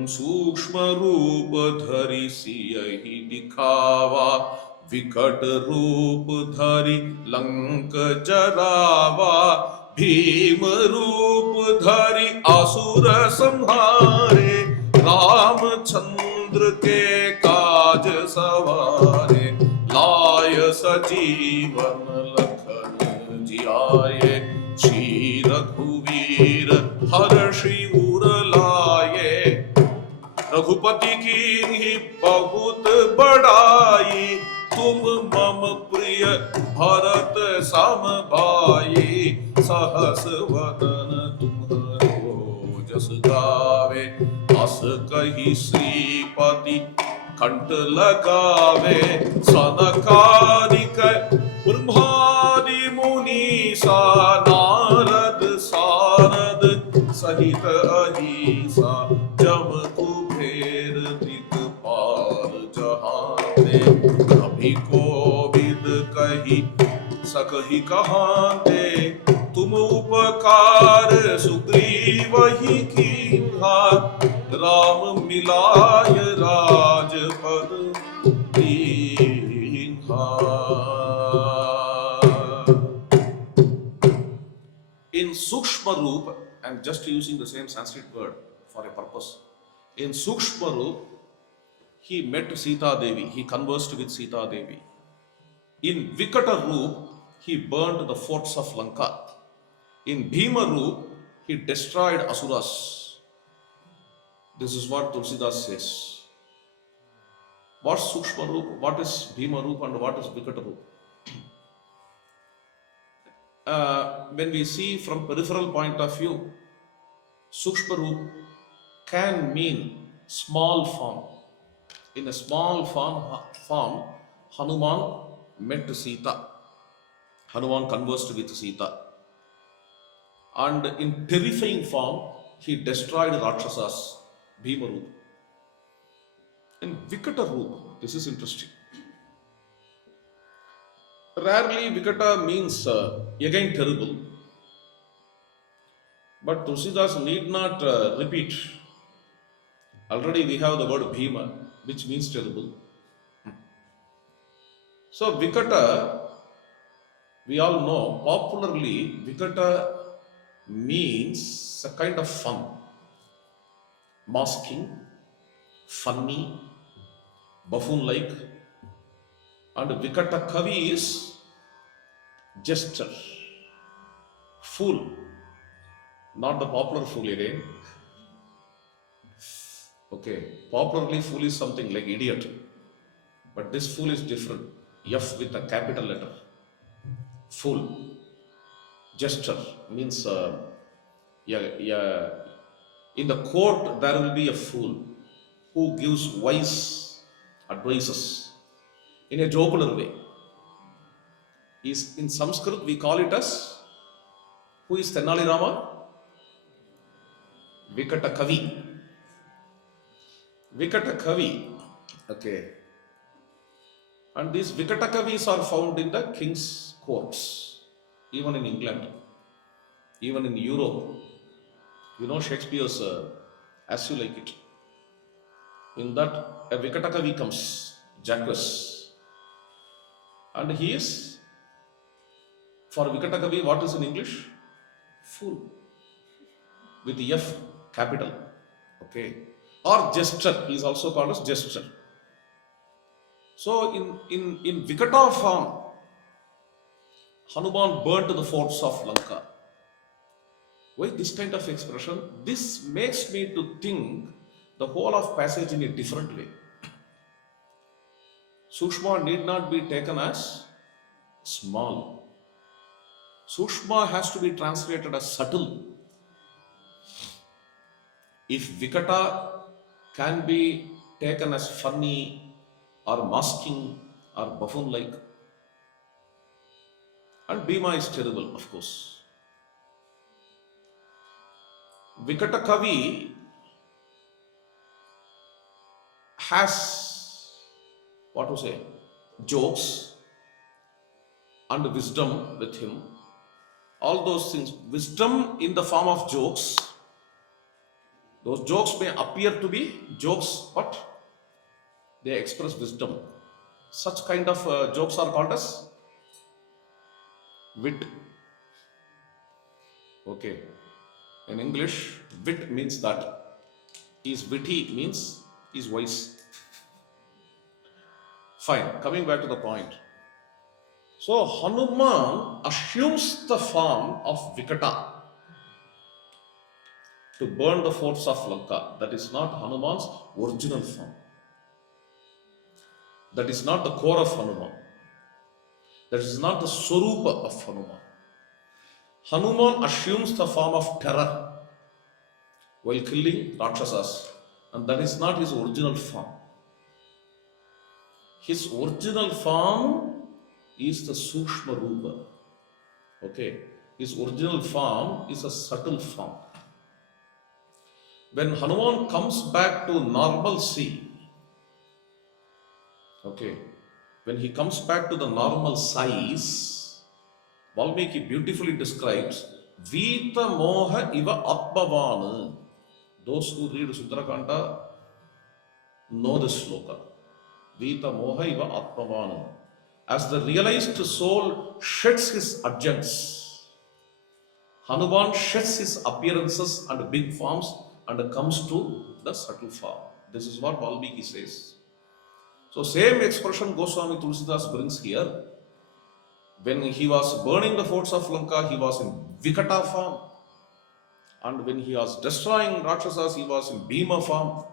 सूक्ष्म रूप धरि सियहि दिखावा, विकट रूप धरि लंक जरावा, भीम रूप धरि असुर संहारे, रामचंद्र के काज सवारे, लाय सजीवन लखन जियाए, श्री रघुवीर हर्षि उर लाए, रघुपति की बहुत बड़ाई, तुम मम प्रिय भरत सम भाई, सहस वदन तुम्हरो जस गावे, अस कहि श्रीपति कंठ लगावे, सनकादिक ब्रह्मादि मुनीसा, नारद सारद सहित अहिसा, जम कुबेर दिक्पाल जहांते, कभी कोविद कही सकहि कहांते, तुम उपकार सुग्रीव ही कीन्हा, राम मिलाय राजपद दीन्हा. In Sukshma Roop, I'm just using the same Sanskrit word for a purpose. In Sukshma Roop, he met Sita Devi, he conversed with Sita Devi. In Vikata Roop, he burned the forts of Lanka. In Bhima Roop, he destroyed Asuras. This is what Tulsidas says. What's Sukshma Roop, what is Bhima Roop, and what is Vikata Roop? When we see from peripheral point of view, Sukshma Roop can mean small form. In a small form, Hanuman met Sita. Hanuman conversed with Sita. And in terrifying form, he destroyed Rakshasas, Bhima Roop. In Vikata Roop, this is interesting. Rarely Vikata means again terrible. But Tulsidas need not repeat. Already we have the word Bhima, which means terrible. So Vikata, we all know, popularly, Vikata means a kind of fun, masking, funny, buffoon-like, and Vikata Kavi is jester, fool, not the popular fool again. Okay, popularly fool is something like idiot, but this fool is different. F with a capital letter. Fool, jester means yeah, yeah. In the court there will be a fool who gives wise advices in a jocular way. Is in Sanskrit we call it as, who is Tenali Rama? Vikata Kavi. Vikata Kavi. Okay. And these Vikata Kavis are found in the king's courts, even in England, even in Europe. You know Shakespeare's As You Like It. In that, a Vikata Kavi comes, Jacques, and he is, for Vikata Kavi, what is in English? Fool, with F capital. Okay. Or jester, he is also called as jester. So in Vikata form, Hanuman burnt the forts of Lanka. Why this kind of expression? This makes me to think the whole of passage in a different way. Sushma need not be taken as small. Sushma has to be translated as subtle. If Vikata can be taken as funny or masking or buffoon-like, and Bhima is terrible, of course. Vikata Kavi has, what to say, jokes and wisdom with him. All those things, wisdom in the form of jokes. Those jokes may appear to be jokes, but they express wisdom. Such kind of jokes are called as wit. Okay. In English, wit means that he is witty, means he is wise. Fine. Coming back to the point. So Hanuman assumes the form of Vikata to burn the forts of Lanka. That is not Hanuman's original form. That is not the core of Hanuman. That is not the Swarupa of Hanuman. Hanuman assumes the form of terror while killing Rakshasas, and that is not his original form. His original form is the Sukshma Rupa. Okay. His original form is a subtle form. When Hanuman comes back to normalcy, okay, when he comes back to the normal size, Valmiki beautifully describes Vita Moha Iva Atmavana. Those who read Sundrakanda know this sloka. Vita Moha Iva Atmavana. As the realized soul sheds his adjuncts, Hanuman sheds his appearances and big forms and comes to the subtle form. This is what Valmiki says. So same expression Goswami Tulsidas brings here. When he was burning the forts of Lanka, he was in Vikata form. And when he was destroying Rakshasas, he was in Bhima form.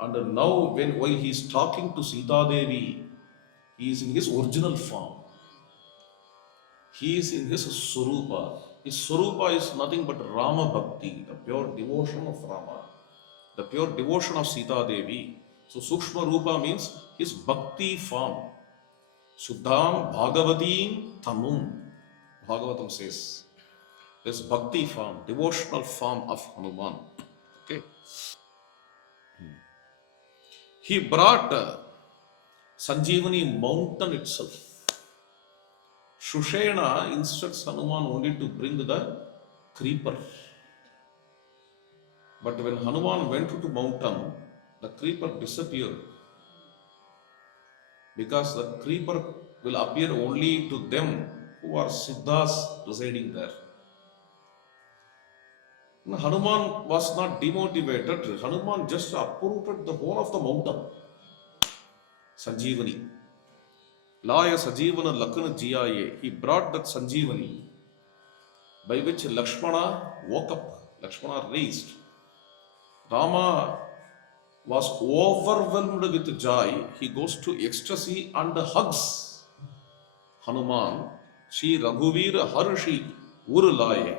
And now while he is talking to Sita Devi, he is in his original form. He is in his Swarupa. His Swarupa is nothing but Rama Bhakti, the pure devotion of Rama, the pure devotion of Sita Devi. So Sukshma Rupa means his Bhakti form. Suddham Bhagavatim Tanum. Bhagavatam says, this Bhakti form, devotional form of Hanuman. Okay. He brought Sanjeevani mountain itself. Shushena instructs Hanuman only to bring the creeper. But when Hanuman went to the mountain, the creeper disappeared because the creeper will appear only to them who are siddhas residing there. And Hanuman was not demotivated. Hanuman just uprooted the whole of the mountain. Sanjeevani. Laya Sajivana Lakana Jiyaye. He brought that Sanjeevani by which Lakshmana woke up. Lakshmana raised. Rama was overwhelmed with joy. He goes to ecstasy and hugs Hanuman. Shri Raghuvir Harshi Urulaye.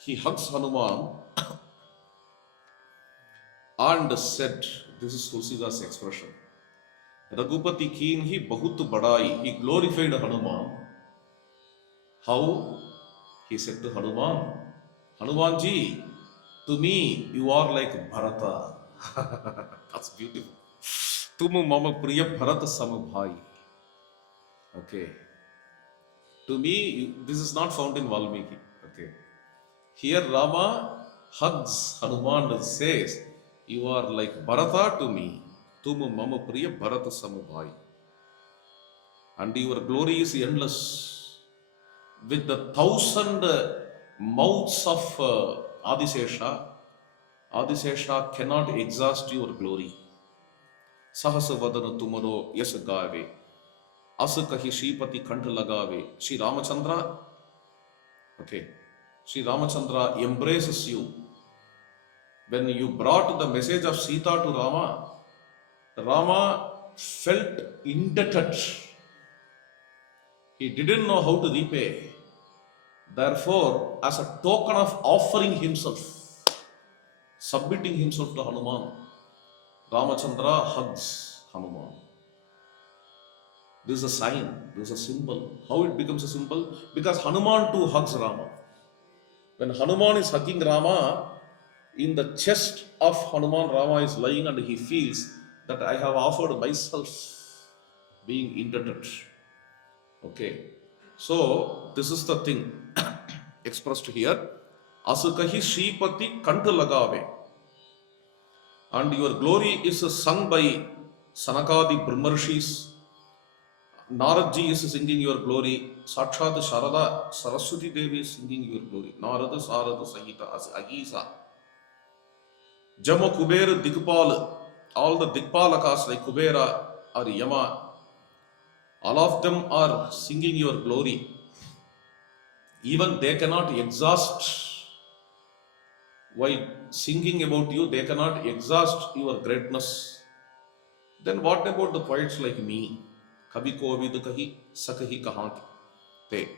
He hugs Hanuman and said, this is Tulsidas' expression, Raghupati keen hi bahut badai. He glorified Hanuman. How? He said to Hanuman, Hanumanji, to me you are like Bharata. That's beautiful. Tum mama priya Bharata samabhai. Okay. To me, this is not found in Valmiki. Okay. Here Rama hugs Hanuman and says, you are like Bharata to me. Tum mama priya Bharata samabhai. And your glory is endless. With the 1,000 mouths of Adisesha, Adisesha cannot exhaust your glory. Sahasa vadana tumaro yas gave. Asa kahi Shripati kant lagave. Sri Ramachandra, okay, Sri Ramachandra embraces you. When you brought the message of Sita to Rama, Rama felt indebted. He didn't know how to repay. Therefore, as a token of offering himself, submitting himself to Hanuman, Ramachandra hugs Hanuman. This is a sign, this is a symbol. How it becomes a symbol? Because Hanuman too hugs Rama. When Hanuman is hugging Rama, in the chest of Hanuman, Rama is lying and he feels that I have offered myself, being indebted. Okay, so this is the thing expressed here. Asukahi Shripati Kanta Lagave. And your glory is sung by Sanakadi Brahmarshis. Naradji is singing your glory. Sakshat Sharada Saraswati Devi is singing your glory. Narada Sarada Sahita as Agisa. Jama Kuber Dikpal. All the Dikpalakas like Kubera or Yama, all of them are singing your glory. Even they cannot exhaust. While singing about you, they cannot exhaust your greatness. Then what about the poets like me? Kabhi Kovid Kahi Sakahi Kahanki. They.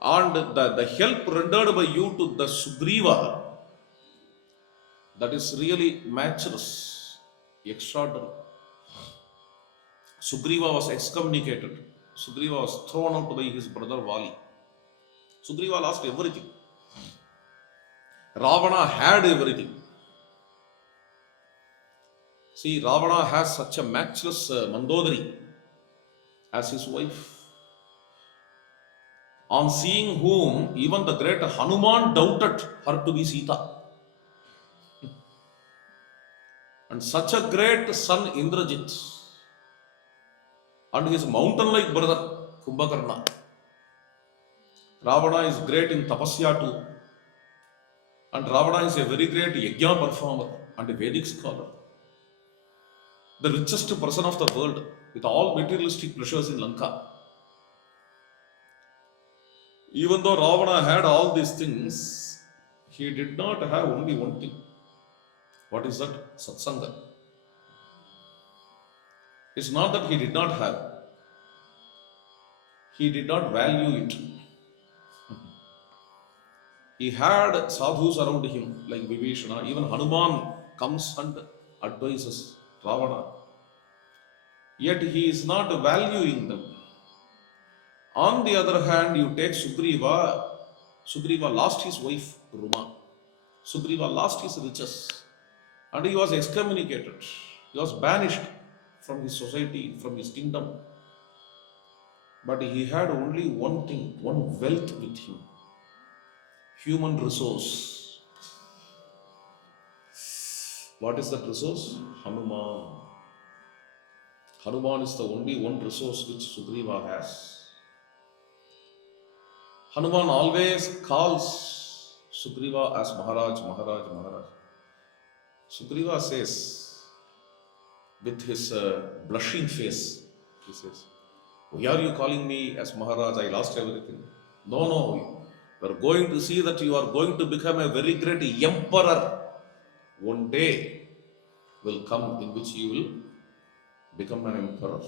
And the help rendered by you to the Sugriva, that is really matchless, extraordinary. Sugriva was excommunicated. Sugriva was thrown out by his brother Vali. Sugriva lost everything. Ravana had everything. See, Ravana has such a matchless Mandodari as his wife, on seeing whom even the great Hanuman doubted her to be Sita. And such a great son Indrajit, and his mountain-like brother Kumbhakarna. Ravana is great in tapasya too. And Ravana is a very great yajna performer and a Vedic scholar. The richest person of the world with all materialistic pleasures in Lanka. Even though Ravana had all these things, he did not have only one thing. What is that? Satsanga. It's not that he did not have. He did not value it. He had sadhus around him like Vibhishana. Even Hanuman comes and advises Ravana. Yet he is not valuing them. On the other hand, you take Sugriva. Sugriva lost his wife, Ruma. Sugriva lost his riches. And he was excommunicated. He was banished from his society, from his kingdom. But he had only one thing, one wealth with him. Human resource. What is that resource? Hanuman. Hanuman is the only one resource which Sugriva has. Hanuman always calls Sugriva as Maharaj, Maharaj, Maharaj. Sugriva says, with his blushing face, he says, why are you calling me as Maharaj? I lost everything. No, no. You are going to see that you are going to become a very great emperor. One day will come in which you will become an emperor.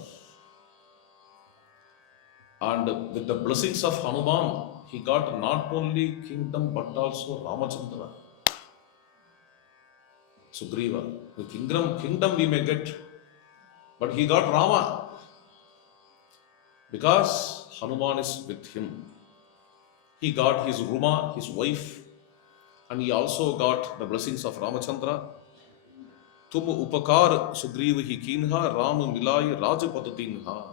And with the blessings of Hanuman, he got not only kingdom but also Ramachandra. Sugriva. The kingdom we may get, but he got Rama because Hanuman is with him. He got his Ruma, his wife, and he also got the blessings of Ramachandra. Tum upakar Sugriva hi kinha, Ram milai Rajapad tinha.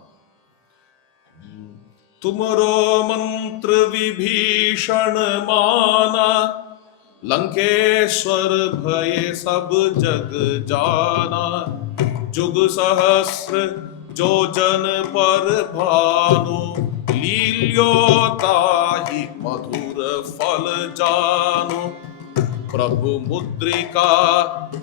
Tumaro mantra vibhishan mana, Lankeshwar bhaye sab jag jana. Jug sahasra jojan par bhanu, Leelyo tahi madhur fal janu. Prabhu mudrika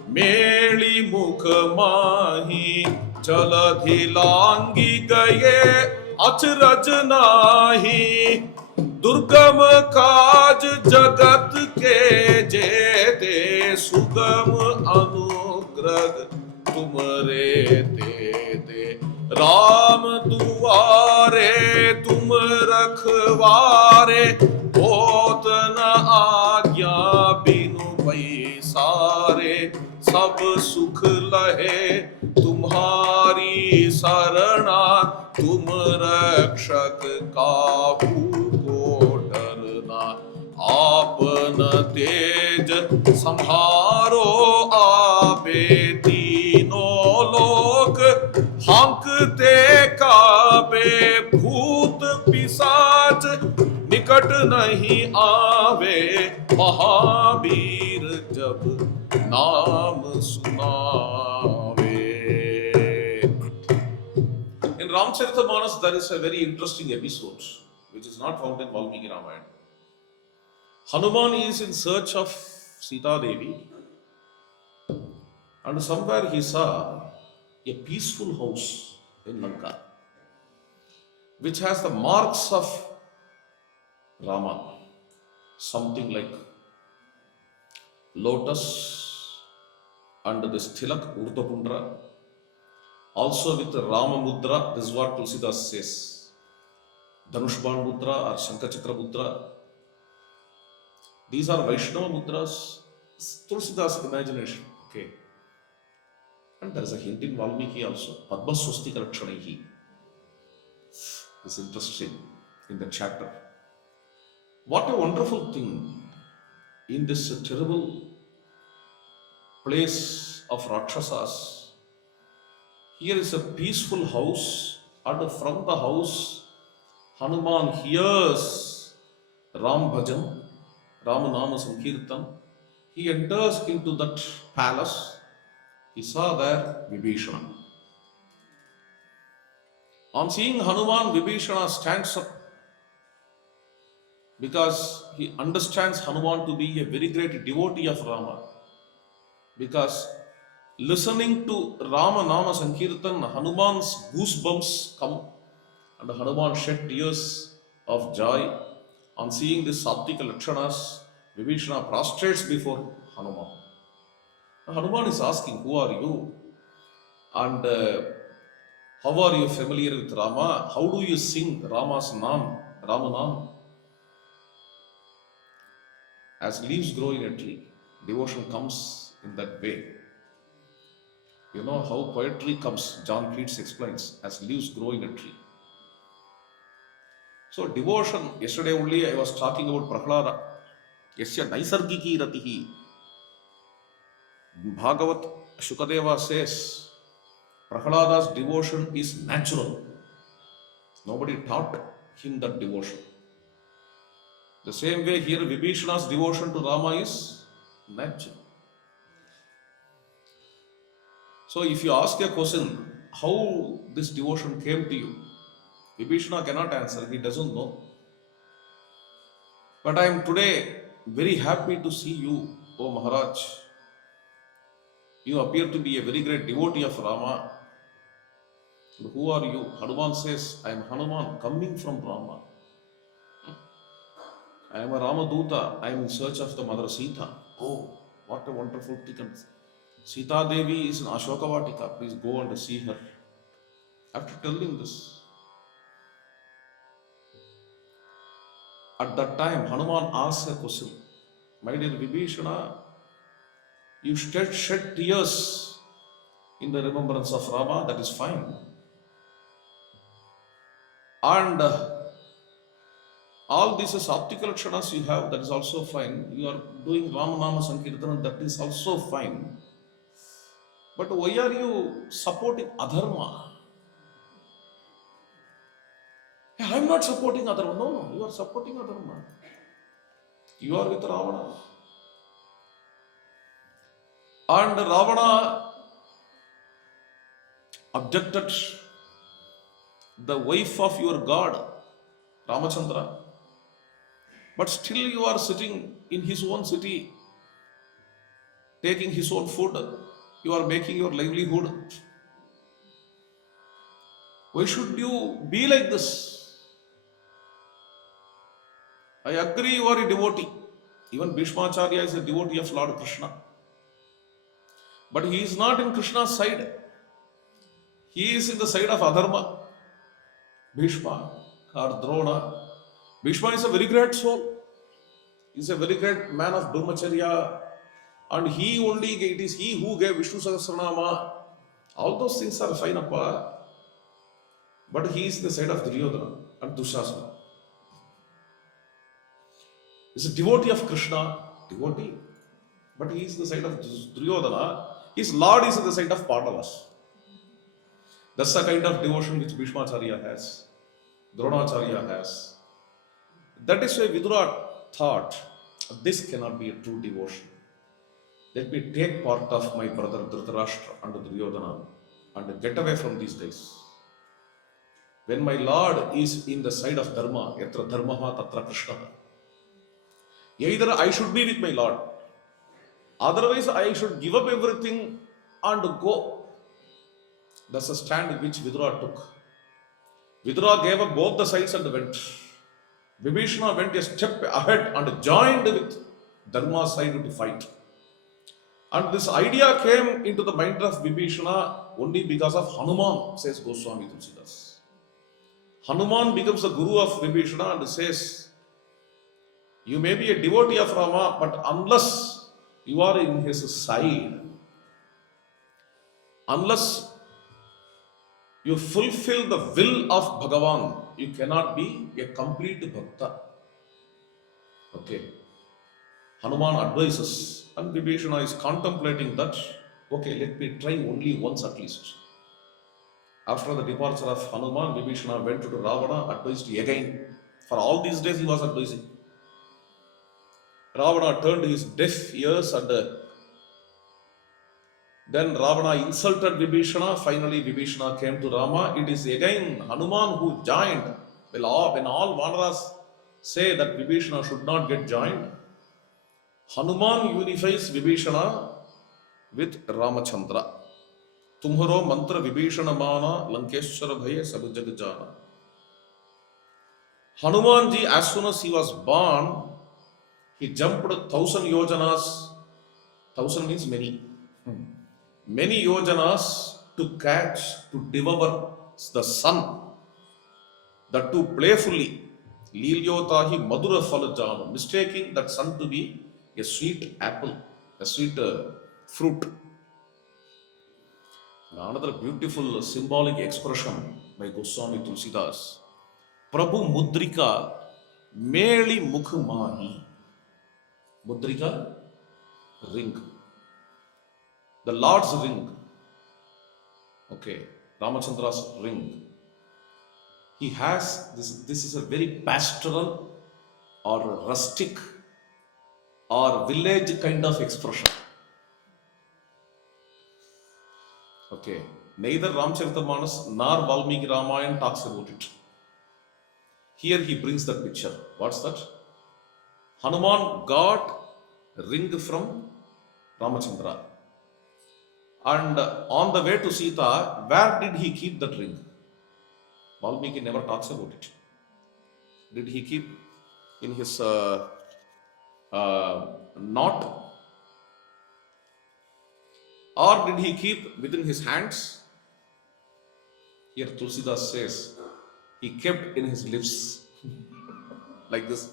meli mukh mahi, Jaladhi langi gaye अचरज नाही. दुर्गम काज जगत के जेते, सुगम अनुग्रह तुमरे ते. राम दुआरे तुम रखवारे, होत न आज्ञा बिनु पैसारे. सब सुख लहे तुम्हारी शरणा, तुम रक्षक काहू को डरना. आपन तेज संहारो आपे, तीनों लोक हांकते कापे. भूत पिशाच निकट नहीं आवे, महावीर जब नाम सुनावे. In Ramcharitamanas, there is a very interesting episode which is not found in Valmiki Ramayana. Hanuman is in search of Sita Devi, and somewhere he saw a peaceful house in Lanka which has the marks of Rama, something like lotus and this tilak, Urdhapundra, also with Rama Mudra. This is what Tulsidas says. Dhanushban Mudra or Shankachakra Mudra. These are Vaishnava Mudras. Tulsidas' imagination. Okay. And there is a hint in Valmiki also. Padma Swastika Rakshanaihi. It's interesting in the chapter. What a wonderful thing in this terrible place of Rakshasas. Here is a peaceful house, and from the house, Hanuman hears Ram Bhajan, Ram Nama Sankirtan. He enters into that palace. He saw there Vibhishana. On seeing Hanuman, Vibhishana stands up because he understands Hanuman to be a very great devotee of Rama. Because listening to Rama Nama Sankirtan, Hanuman's goosebumps come and Hanuman shed tears of joy. On seeing this Sattvika Lakshanas, Vibhishana prostrates before Hanuman. Hanuman is asking, who are you? And how are you familiar with Rama? How do you sing Rama's Nam, Rama Nam? As leaves grow in a tree, devotion comes in that way. You know how poetry comes, John Keats explains, as leaves grow in a tree. So devotion, yesterday only I was talking about Prahlada. Yasya Naisargiki Ratihi. Bhagavat Shukadeva says, Prahlada's devotion is natural. Nobody taught him that devotion. The same way here, Vibhishana's devotion to Rama is natural. So if you ask a question, how this devotion came to you, Vibhishana cannot answer, he doesn't know. But I am today very happy to see you, O Maharaj. You appear to be a very great devotee of Rama. Who are you? Hanuman says, I am Hanuman coming from Rama. I am a Ramaduta. I am in search of the mother Sita. Oh, what a wonderful thing. Sita Devi is in Ashokavatika. Please go and see her. After telling this, at that time, Hanuman asked a question. My dear Vibhishana, you shed tears in the remembrance of Rama, that is fine. And all these optical kshanas you have, that is also fine. You are doing Ramanama Sankirtana, that is also fine. But why are you supporting adharma? Hey, I am not supporting adharma. No, you are supporting adharma. You are with Ravana. And Ravana objected, the wife of your god, Ramachandra. But still you are sitting in his own city, taking his own food. You are making your livelihood. Why should you be like this? I agree you are a devotee. Even Bhishmacharya is a devotee of Lord Krishna. But he is not in Krishna's side. He is in the side of adharma. Bhishma or Drona. Bhishma is a very great soul. He is a very great man of brahmacharya. And it is he who gave Vishnu Sahasranama. All those things are fine, appa. But he is the side of Duryodhana and Dushasana. He is a devotee of Krishna, devotee. But he is the side of Duryodhana. His Lord is in the side of Pandavas. That's the kind of devotion which Bhishmacharya has, Dronacharya has. That is why Vidura thought, this cannot be a true devotion. Let me take part of my brother Dhritarashtra and Duryodhana and get away from these days. When my Lord is in the side of Dharma, yatra dharmaha tatra Krishna. Either I should be with my Lord, otherwise I should give up everything and go. That's the stand which Vidura took. Vidura gave up both the sides and went. Vibhishana went a step ahead and joined with Dharma's side to fight. And this idea came into the mind of Vibhishana only because of Hanuman, says Goswami Tulsidas. Hanuman becomes the guru of Vibhishana and says, you may be a devotee of Rama, but unless you are in his side, unless you fulfill the will of Bhagavan, you cannot be a complete bhakta. Okay. Hanuman advises, and Vibhishana is contemplating that, okay, let me try only once at least. After the departure of Hanuman, Vibhishana went to Ravana, advised again. For all these days he was advising. Ravana turned his deaf ears and then Ravana insulted Vibhishana. Finally, Vibhishana came to Rama. It is again Hanuman who joined. When all Vanaras say that Vibhishana should not get joined, Hanuman unifies Vibhishana with Ramachandra. Tumharo mantra Vibhishana mana Lankeshwara bhaya sab jag jana. Hanumanji, as soon as he was born, he jumped 1,000 yojanas. 1,000 means many. Many yojanas to catch, to devour the sun. That too playfully. Lilyotahi madura falajana. Mistaking that sun to be a sweet apple, a sweet fruit. Another beautiful symbolic expression by Goswami Tulsidas. Prabhu Mudrika Meli Mukhumahi. Mudrika, ring. The Lord's ring. Okay, Ramachandra's ring. He has this is a very pastoral or rustic or village kind of expression. Okay. Neither Ramcharitamanas nor Valmiki Ramayana talks about it. Here he brings the picture. What's that? Hanuman got ring from Ramachandra. And on the way to Sita, where did he keep that ring? Valmiki never talks about it. Did he keep in his knot? Or did he keep within his hands? Here Tulsidas says, he kept in his lips. Like this.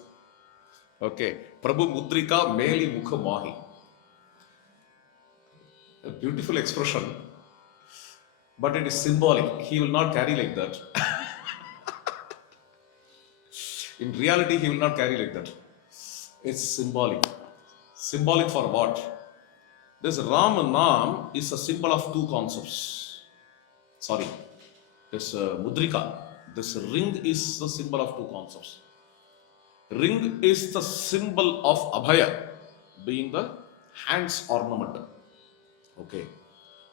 Okay. Prabhu Mudrika Meli Mukha Mahi. A beautiful expression, but it is symbolic. He will not carry like that. In reality, he will not carry like that. It's symbolic. Symbolic for what? This Ram Nam is a symbol of two concepts. Sorry, this Mudrika, this ring is the symbol of two concepts. Ring is the symbol of Abhaya, being the hand's ornament. Okay.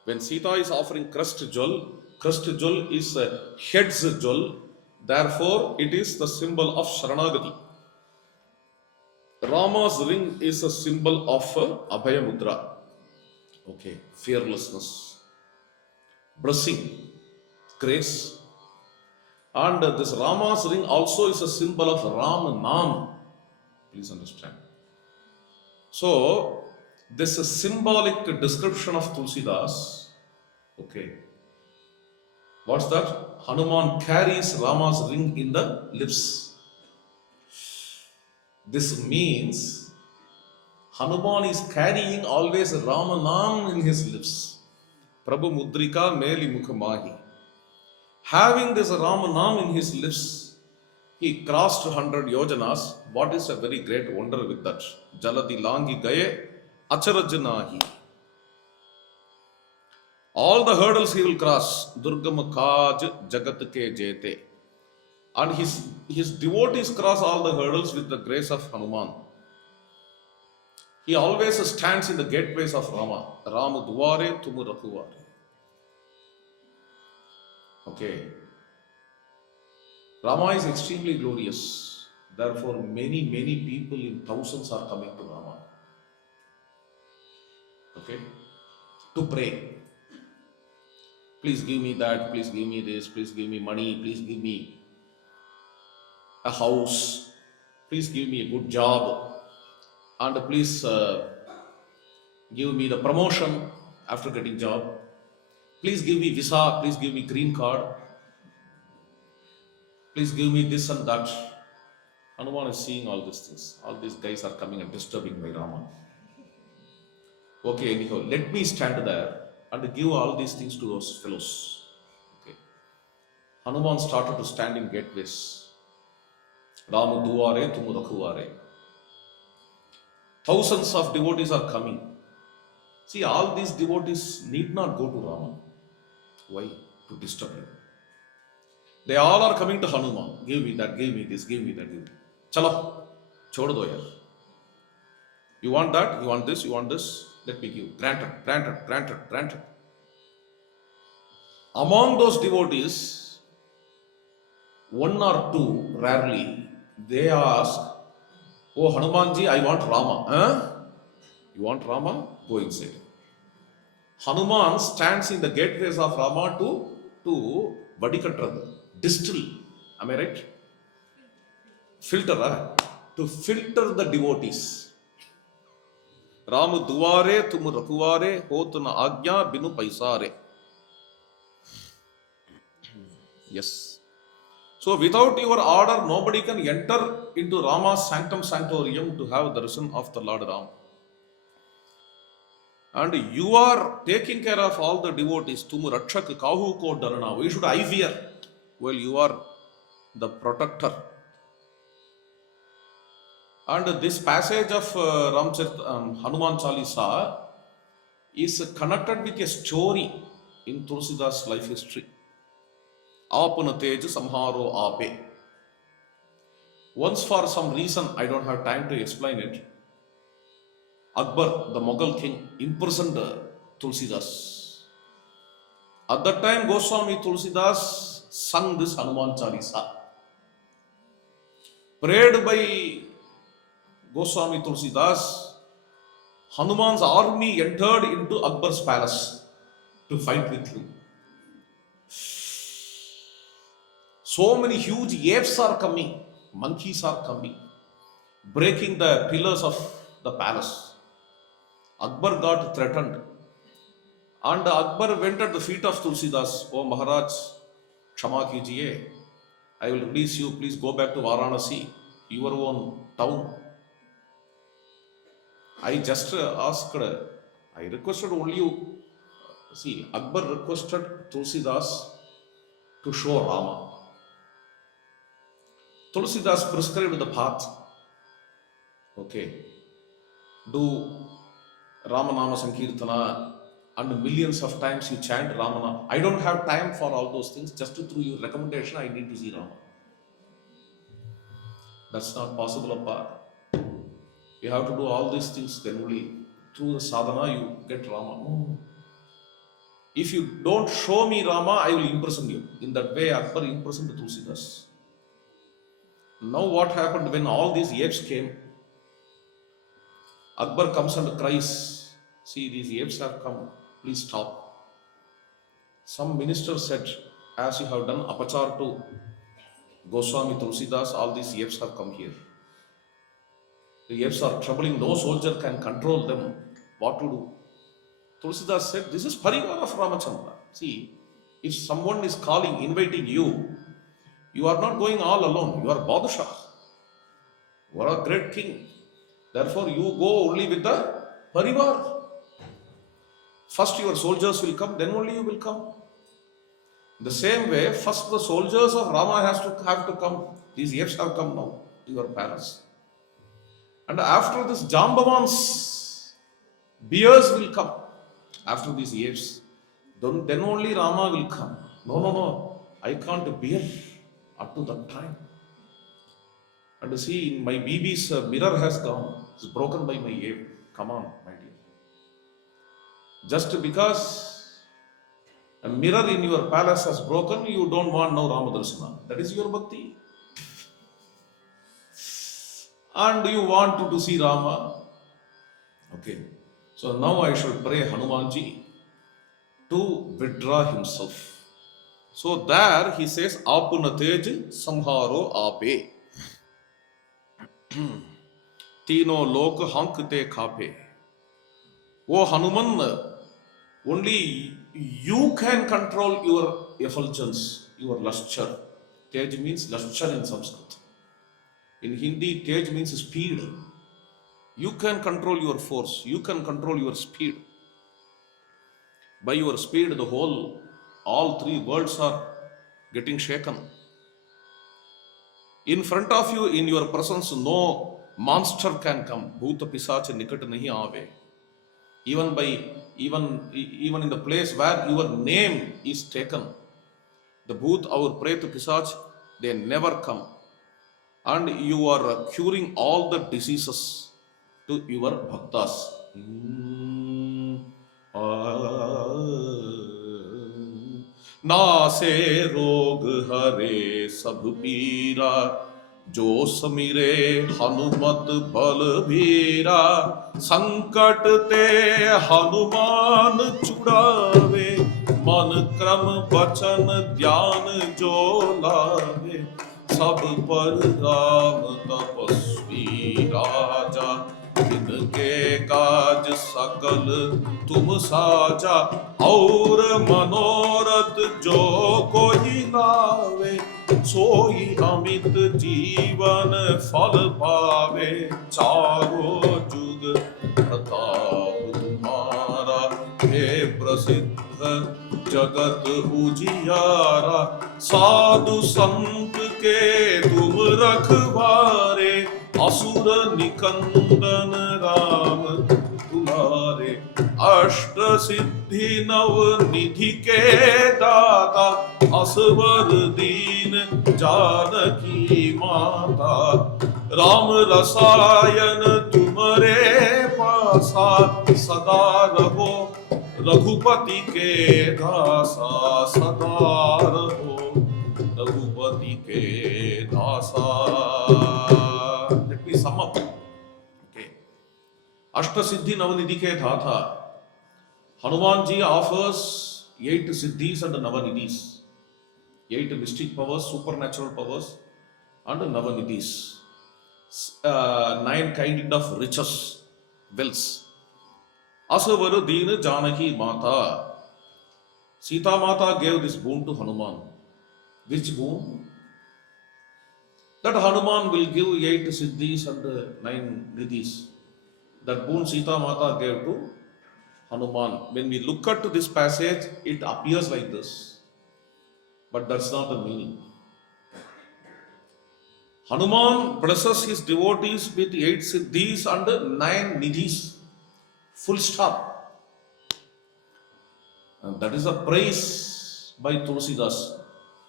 When Sita is offering crest jewel is a head's jewel. Therefore, it is the symbol of Sharanagati. Rama's ring is a symbol of Abhaya Mudra. Okay. Fearlessness, blessing, grace. And this Rama's ring also is a symbol of Ram Nam. Please understand. So, this is a symbolic description of Tulsidas. Okay. What's that? Hanuman carries Rama's ring in the lips. This means Hanuman is carrying always Ramanam in his lips. Prabhu Mudrika Meli Mukha Mahi. Having this Ramanam in his lips, he crossed 100 yojanas. What is a very great wonder with that? Jaladi Langi Gaye Acharajanahi. All the hurdles he will cross. Durgam Kaj Jagat Ke Jete. And his devotees cross all the hurdles with the grace of Hanuman. He always stands in the gateways of Rama. Rama Dware Tumu Rakhuvare. Okay. Rama is extremely glorious. Therefore, many people in thousands are coming to Rama. Okay. To pray. Please give me that, please give me this, please give me money, please give me a house, please give me a good job, and please give me the promotion after getting job. Please give me visa, please give me green card, please give me this and that. Hanuman is seeing all these things. All these guys are coming and disturbing my Rama. Okay, anyhow, let me stand there and give all these things to those fellows. Okay. Hanuman started to stand in gateways. Ramu Duware, Tumu Rakhuvare. Thousands of devotees are coming. See, all these devotees need not go to Rama. Why? To disturb him. They all are coming to Hanuman. Give me that, give me this, give me that, give me. Chalo, chodo do yaar. You want that? You want this? You want this? Let me give. Granted, granted, granted, granted. Among those devotees, one or two, rarely, they ask, oh Hanumanji, I want Rama. Huh? You want Rama? Go inside. Hanuman stands in the gateways of Rama to vadikattradu, distill. Am I right? Filter, to filter the devotees. Ramu Duware, Tumu Rakhuvare, Hotuna Agya, Binu Paisare. Yes. So without your order, nobody can enter into Rama's sanctum sanctorium to have the darshan of the Lord Ram. And you are taking care of all the devotees. Tumu Rakshak Kahu Ko Dharana. Why should I fear? Well, you are the protector. And this passage of Hanuman Chalisa is connected with a story in Tulsidas' life history. Apana Tej Samharo Ape. Once, for some reason, I don't have time to explain it, Akbar, the Mughal king, imprisoned Tulsidas. At that time, Goswami Tulsidas sung this Hanuman Chalisa. Prayed by Goswami Tulsidas, Hanuman's army entered into Akbar's palace to fight with him. So many huge apes are coming, monkeys are coming, breaking the pillars of the palace. Akbar got threatened, and Akbar went at the feet of Tulsidas. Oh Maharaj, Kshama kijiye, I will release you, please go back to Varanasi, your own town. I just asked, I requested only you. See, Akbar requested Tulsidas to show Rama. Tulsidas prescribed the path. Okay, do Ramanama Sankirtana, and millions of times you chant Ramana. I don't have time for all those things. Just through your recommendation, I need to see Rama. That's not possible, Appa. You have to do all these things, then only through the sadhana you get Rama. No. If you don't show me Rama, I will imprison you. In that way, Akbar imprisoned Tulsidas. Now what happened when all these apes came? Akbar comes and cries, see, these apes have come, please stop. Some minister said, as you have done apachar to Goswami Tulsidas, all these apes have come here. The apes are troubling, no soldier can control them. What to do? Tulsidas said, this is Parivar of Ramachandra. See, if someone is calling, inviting you, you are not going all alone. You are Badshah. You are a great king. Therefore, you go only with the Parivar. First your soldiers will come, then only you will come. In the same way, first the soldiers of Rama have to come. These apes have come now to your palace. And after this, Jambavans, bears will come. After these apes, then only Rama will come. No, I can't bear up to that time. And see, my baby's mirror has gone. It's broken by my ape. Come on, my dear. Just because a mirror in your palace has broken, you don't want now Ramadarshana. That is your bhakti. And you want to see Rama. Okay. So now I shall pray Hanumanji to withdraw himself. So there he says, Apunatej samharo ape. Tino lok hankte khape. Oh Hanuman, only you can control your effulgence, your lustre. Tej means lustre in Sanskrit. In Hindi, Tej means speed. You can control your force. You can control your speed. By your speed, all three worlds are getting shaken. In front of you, in your presence, no monster can come. Bhuta pisacha nikat nahi aave. Even in the place where your name is taken, the bhoot, our preta pisach, they never come. And you are curing all the diseases to your bhaktas. Na se rog hare sab pira, jo samire Hanumat balbira, sankat te Hanuman chudave, man kram bachan dhyan jo lave, sab par Ram tapasvi raja, जिनके काज सकल तुम साजा, और मनोरथ जो कोई लावे, सोई अमित जीवन फल पावे, चारों जुग प्रताप तुम्हारा, हे प्रसिद्ध जगत उजियारा, साधु संत के तुम रखवारे, असुर निकंदन राम तुम्हारे, अष्ट सिद्धि नव निधि के दाता, असवर दीन जानकी माता, राम रसायन तुम्हारे पासा, सदा रहो रघुपति के दासा सदा रहो, रघुपति के दासा. Let me sum up. Okay. Ashtasiddhi Navanidhi ke Dhatha. Hanumanji offers 8 siddhis and Navanidhis. 8 mystic powers, supernatural powers, and Navanidhis. 9 kind of riches, wealth. Asavaru Dina Janaki Mata. Sita Mata gave this boon to Hanuman. Which boon? That Hanuman will give 8 siddhis and 9 nidhis. That boon Sita Mata gave to Hanuman. When we look at this passage, it appears like this. But that's not the meaning. Hanuman blesses his devotees with 8 siddhis and 9 nidhis. Full stop. And that is a praise by Tulsidas.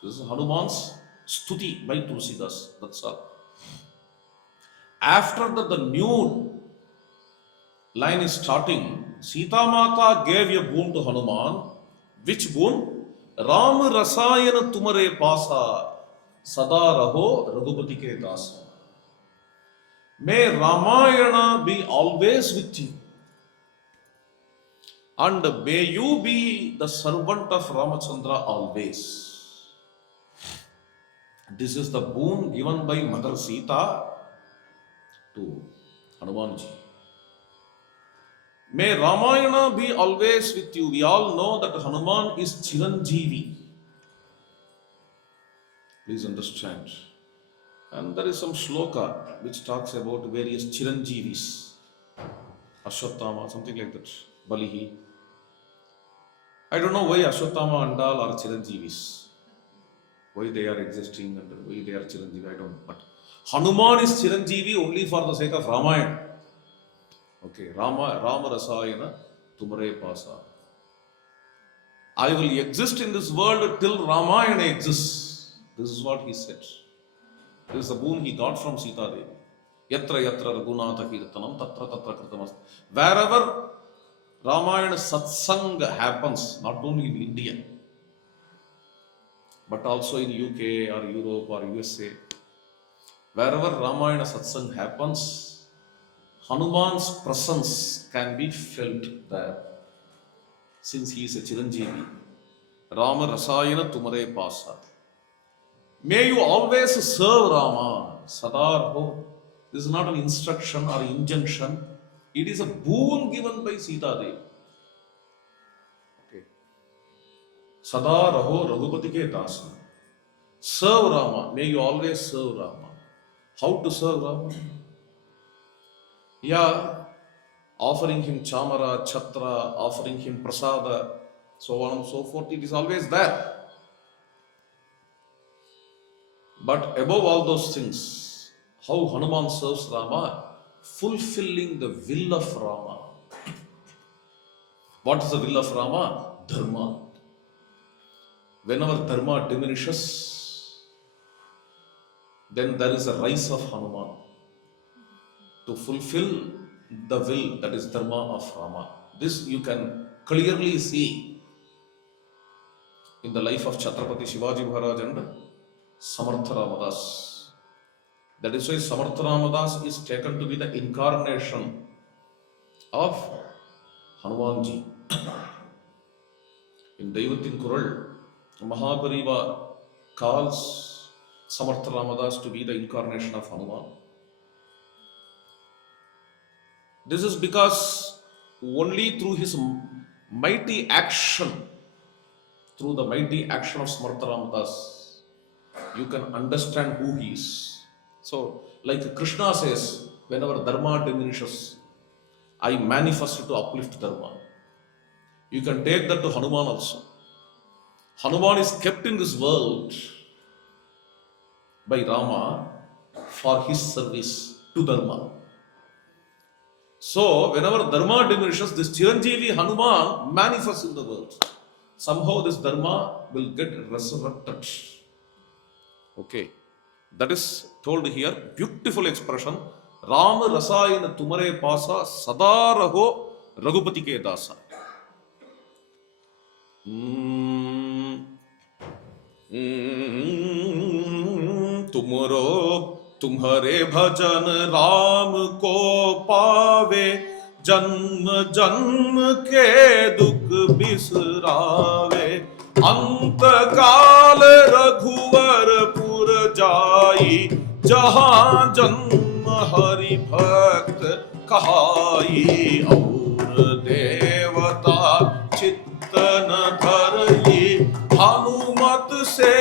This is Hanuman's stuti by Tulsidas. That's all. After that, the new line is starting. Sita Mata gave a boon to Hanuman. Which boon? Ram Rasayana Tumare Pasa Sada Raho Raghupati Ke Dasa. May Ramayana be always with you. And may you be the servant of Ramachandra always. This is the boon given by Mother Sita to Hanumanji. May Ramayana be always with you. We all know that Hanuman is Chiranjeevi. Please understand. And there is some shloka which talks about various Chiranjeevis. Ashwatthama, something like that. Balihi. I don't know why Ashwatthama and all are Chiranjeevis. Why they are existing and why they are Chiranjeevi, I don't know. But Hanuman is Chiranjeevi only for the sake of Ramayana. Okay, Rama Rasayana Tumare Pasa. I will exist in this world till Ramayana exists. This is what he said. This is a boon he got from Sita Devi. Yatra Yatra Raghunatha Kirtanam Tatra Tatra Kritamas. Wherever Ramayana Sathsangha happens, not only in India, but also in UK or Europe or USA, wherever Ramayana Satsang happens, Hanuman's presence can be felt there. Since he is a Chiranjeevi. Rama Rasayana Tumare Pasa. May you always serve Rama. Sadarho. This is not an instruction or injunction. It is a boon given by Sita Devi. Okay. Sadaraho Raghupati Ke Dasa. Serve Rama. May you always serve Rama. How to serve Rama? Yeah, offering him chamara, chatra, offering him prasada, so on and so forth. It is always there. But above all those things, how Hanuman serves Rama? Fulfilling the will of Rama. What is the will of Rama? Dharma. Whenever dharma diminishes, then there is a rise of Hanuman to fulfill the will, that is dharma of Rama. This you can clearly see in the life of Chhatrapati Shivaji Maharaj and Samartha Ramadas. That is why Samartha Ramadas is taken to be the incarnation of Hanumanji. In Daivatin Kural, Mahapariva calls Samartha Ramadas to be the incarnation of Hanuman. This is because only through his mighty action, through the mighty action of Samartha Ramadas, you can understand who he is. So, like Krishna says, whenever dharma diminishes, I manifest to uplift dharma. You can take that to Hanuman also. Hanuman is kept in this world by Rama for his service to dharma. So, whenever dharma diminishes, this Chiranjeevi Hanuman manifests in the world. Somehow this dharma will get resurrected. Okay. That is told here. Beautiful expression. Rama Rasayana Tumare Pasa Sadaraho Raghupati Ke Dasa. तुमरो तुम्हारे भजन राम को पावे, जन्म जन्म के दुख बिसरावे। अंत काल रघुवर पुर जाई, जहां जन्म हरि भक्त कहाई। और देवता चित्तन धरई, हनुमत से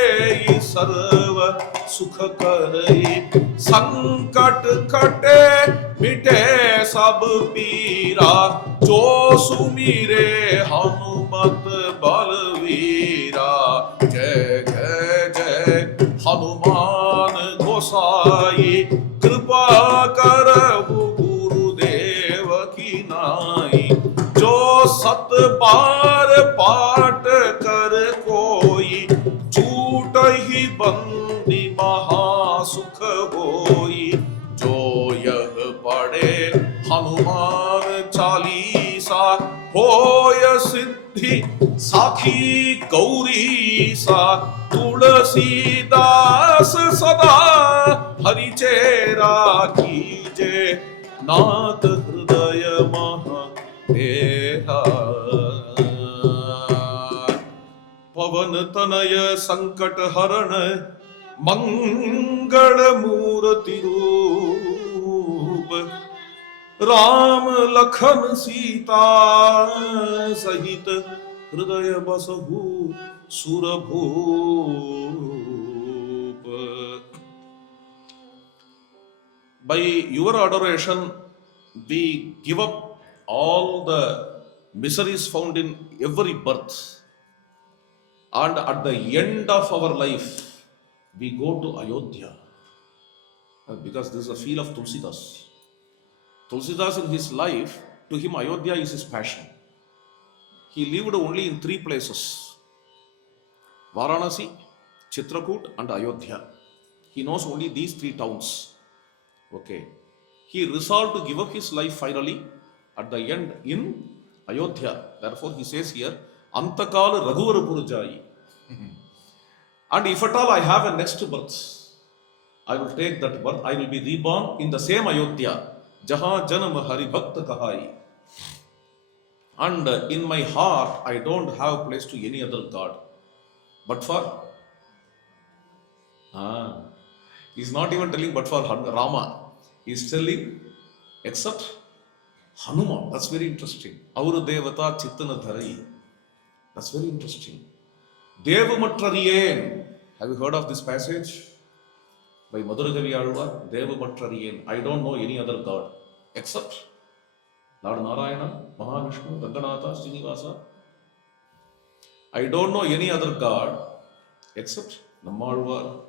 सर्व सुख करई। संकट कटे मिटे सब पीरा, जो सुमिरे हनुमत बलवीरा। जय जय जय हनुमान गोसाई, कृपा करहु गुरुदेव की नाई। जो सत बार पाठ कर कोई, छूट ही बंदी महासुख होई। जो यह पढ़े हनुमान चालीसा, होय सिद्धि साखी गौरी सा। तुलसीदास सदा हरिचेरा कीजे, नाथ हृदय महा तेरा। पवन तनय संकट हरण, मंगल मूर्ति रूप। राम लखन सीता सहित, हृदय बसहु सुरभूप। By your adoration, we give up all the miseries found in every birth, and at the end of our life, we go to Ayodhya, because this is a feel of Tulsidas. Tulsidas in his life, to him Ayodhya is his passion. He lived only in 3 places: Varanasi, Chitrakoot and Ayodhya. He knows only these 3 towns. Okay. He resolved to give up his life finally at the end in Ayodhya. Therefore he says here, Antakal Raghuvar Purjai. And if at all I have a next birth, I will take that birth, I will be reborn in the same Ayodhya, Jahan Janam Hari Bhakta Kahai. And in my heart, I don't have place to any other God. But for, he's not even telling but for Rama. He's telling except Hanuman. That's very interesting. Auru Devata Chittana Dharai. That's very interesting. Devamattrariyen. Have you heard of this passage? By Madhuragavi Alvar, Devamattrariyen. I don't know any other God except Lord Narayana, Mahavishnu, Ranganatha, Srinivasa. I don't know any other God except Nammalvar.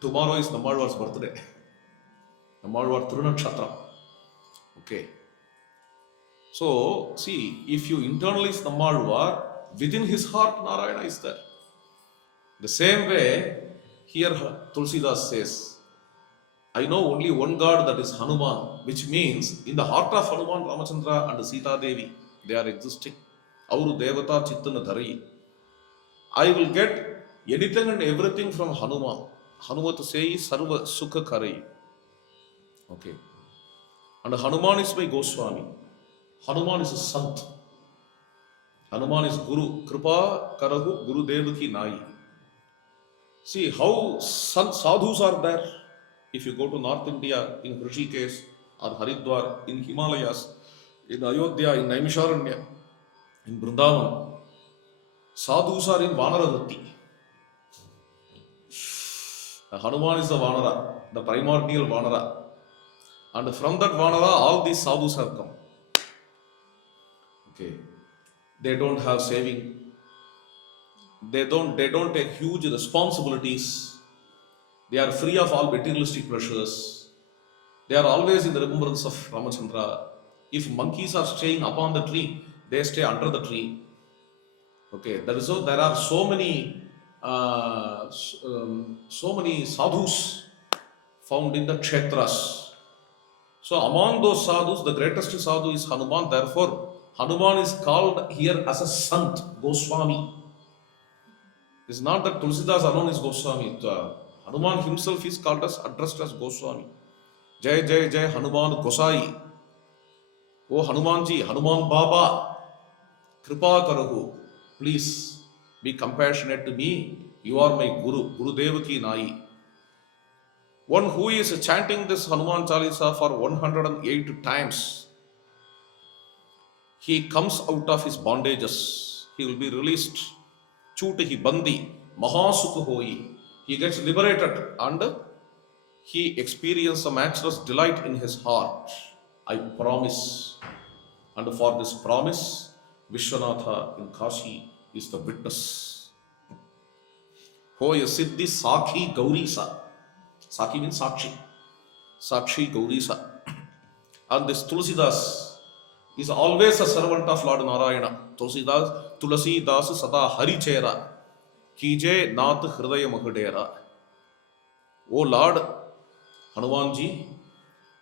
Tomorrow is Nammalvar's birthday. Nammalvar Thirunakshatra. Okay. So, see, if you internalize Nammalvar, within his heart Narayana is there. The same way, here Tulsidas says, I know only one God, that is Hanuman, which means in the heart of Hanuman, Ramachandra and Sita Devi, they are existing. Auru Devata Chittana Dharai. I will get anything and everything from Hanuman. Hanumat says Sarva Sukha Karai. Okay. And Hanuman is by Goswami. Hanuman is a Sant. Hanuman is Guru. Kripa Karahu Guru Devaki Nai. See how sadhus are there. If you go to North India, in Rishikesh or Haridwar, in Himalayas, in Ayodhya, in Naimisharanya, in Vrindavan, sadhus are in Vanaragati. Hanuman is the Vanara, the primordial Vanara. And from that Vanara, all these sadhus have come. Okay. They don't have saving. They don't take huge responsibilities. They are free of all materialistic pressures. They are always in the remembrance of Ramachandra. If monkeys are staying upon the tree, they stay under the tree. Okay, there are so many sadhus found in the kshetras. So among those sadhus, the greatest sadhu is Hanuman. Therefore, Hanuman is called here as a Sant, Goswami. It's not that Tulsidas alone is Goswami. Hanuman himself is called as, addressed as Goswami. Jai Jai Jai Hanuman Gosai. O Hanumanji, Hanuman Baba, Kripa Karahu. Please be compassionate to me. You are my Guru, Guru Devaki Nai. One who is chanting this Hanuman Chalisa for 108 times, he comes out of his bondages. He will be released. Chutahi Bandi, Mahasukha Hoi. He gets liberated and he experiences a matchless delight in his heart. I promise. And for this promise, Vishwanatha in Kashi is the witness. Hoya Siddhi Sakhi Gaurisa. Sakhi means Sakshi. Sakshi Gaurisa. And this Tulsidas is always a servant of Lord Narayana. Tulasi Das Sada Hari Chera. Kije Nath Hridaya Mahadera. O Lord Hanumanji,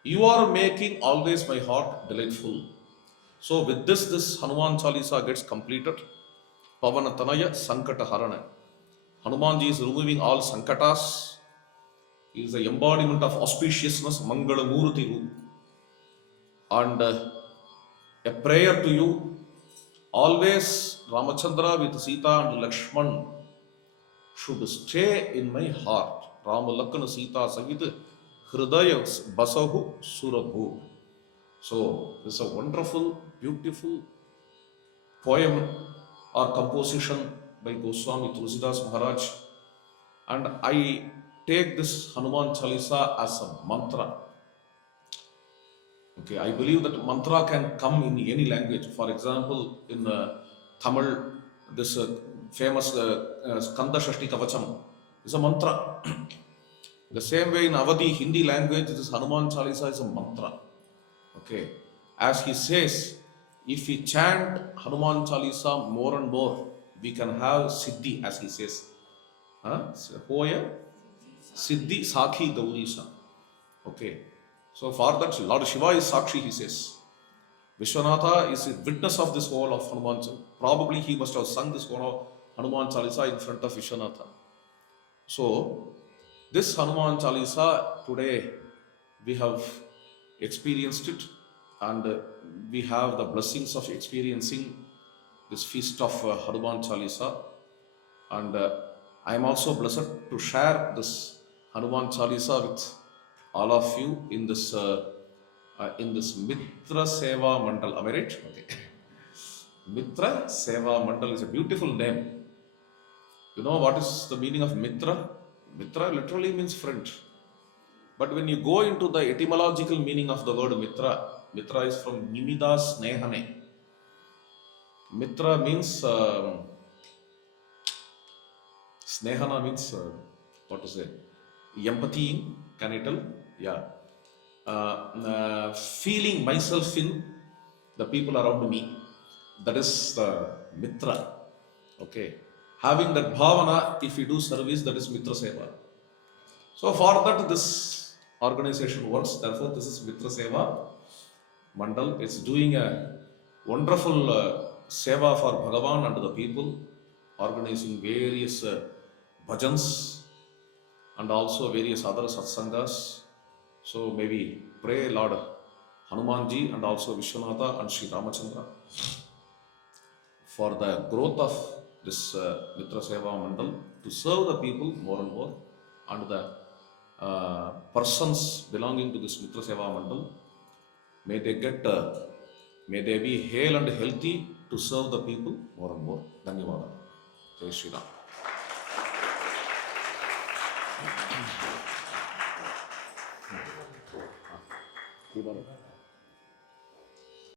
you are making always my heart delightful. So with this Hanuman Chalisa gets completed. Pavanatanaya Sankata Harana. Hanumanji is removing all Sankatas. He is the embodiment of auspiciousness, Mangala Murti. And a prayer to you, always Ramachandra with Sita and Lakshman should stay in my heart. Rama Lakana Sita Sahita Hridaya Basahu Surabhu. So this is a wonderful, beautiful poem or composition by Goswami Tulsidas Maharaj. And I take this Hanuman Chalisa as a mantra. Okay, I believe that mantra can come in any language. For example, in Tamil, this famous Skanda Shashti Kavacham is a mantra. The same way in Avadi Hindi language, this Hanuman Chalisa is a mantra. Okay, as he says, if we chant Hanuman Chalisa more and more, we can have Siddhi, as he says. Hoya Siddhi Sakhi Gaurisa. Okay. So for that, Lord Shiva is Sakshi, he says. Vishwanatha is a witness of this whole of Hanuman. Probably he must have sung this whole of Hanuman Chalisa in front of Vishwanatha. So this Hanuman Chalisa, today we have experienced it, and we have the blessings of experiencing this feast of Hanuman Chalisa. And I am also blessed to share this Hanuman Chalisa with all of you in this Mitra Seva Mandal. Am I right? Okay. Mitra Seva Mandal is a beautiful name. You know what is the meaning of Mitra? Mitra literally means friend. But when you go into the etymological meaning of the word Mitra, Mitra is from Nimida Snehane. Mitra means Snehana means what to say? Empathy. Can I tell? Yeah. Feeling myself in the people around me. That is the Mitra. Okay. Having that bhavana, if you do service, that is Mitra Seva. So for that, this organization works. Therefore, this is Mitra Seva Mandal. It's doing a wonderful seva for Bhagavan and the people, organizing various bhajans and also various other satsangas. So maybe pray Lord Hanumanji and also Vishwanatha and Sri Ramachandra for the growth of this Mitra Seva Mandal to serve the people more and more, and the persons belonging to this Mitra Seva Mandal, may they be hale and healthy to serve the people more and more. Dhanyavada. Jai Shri Ram.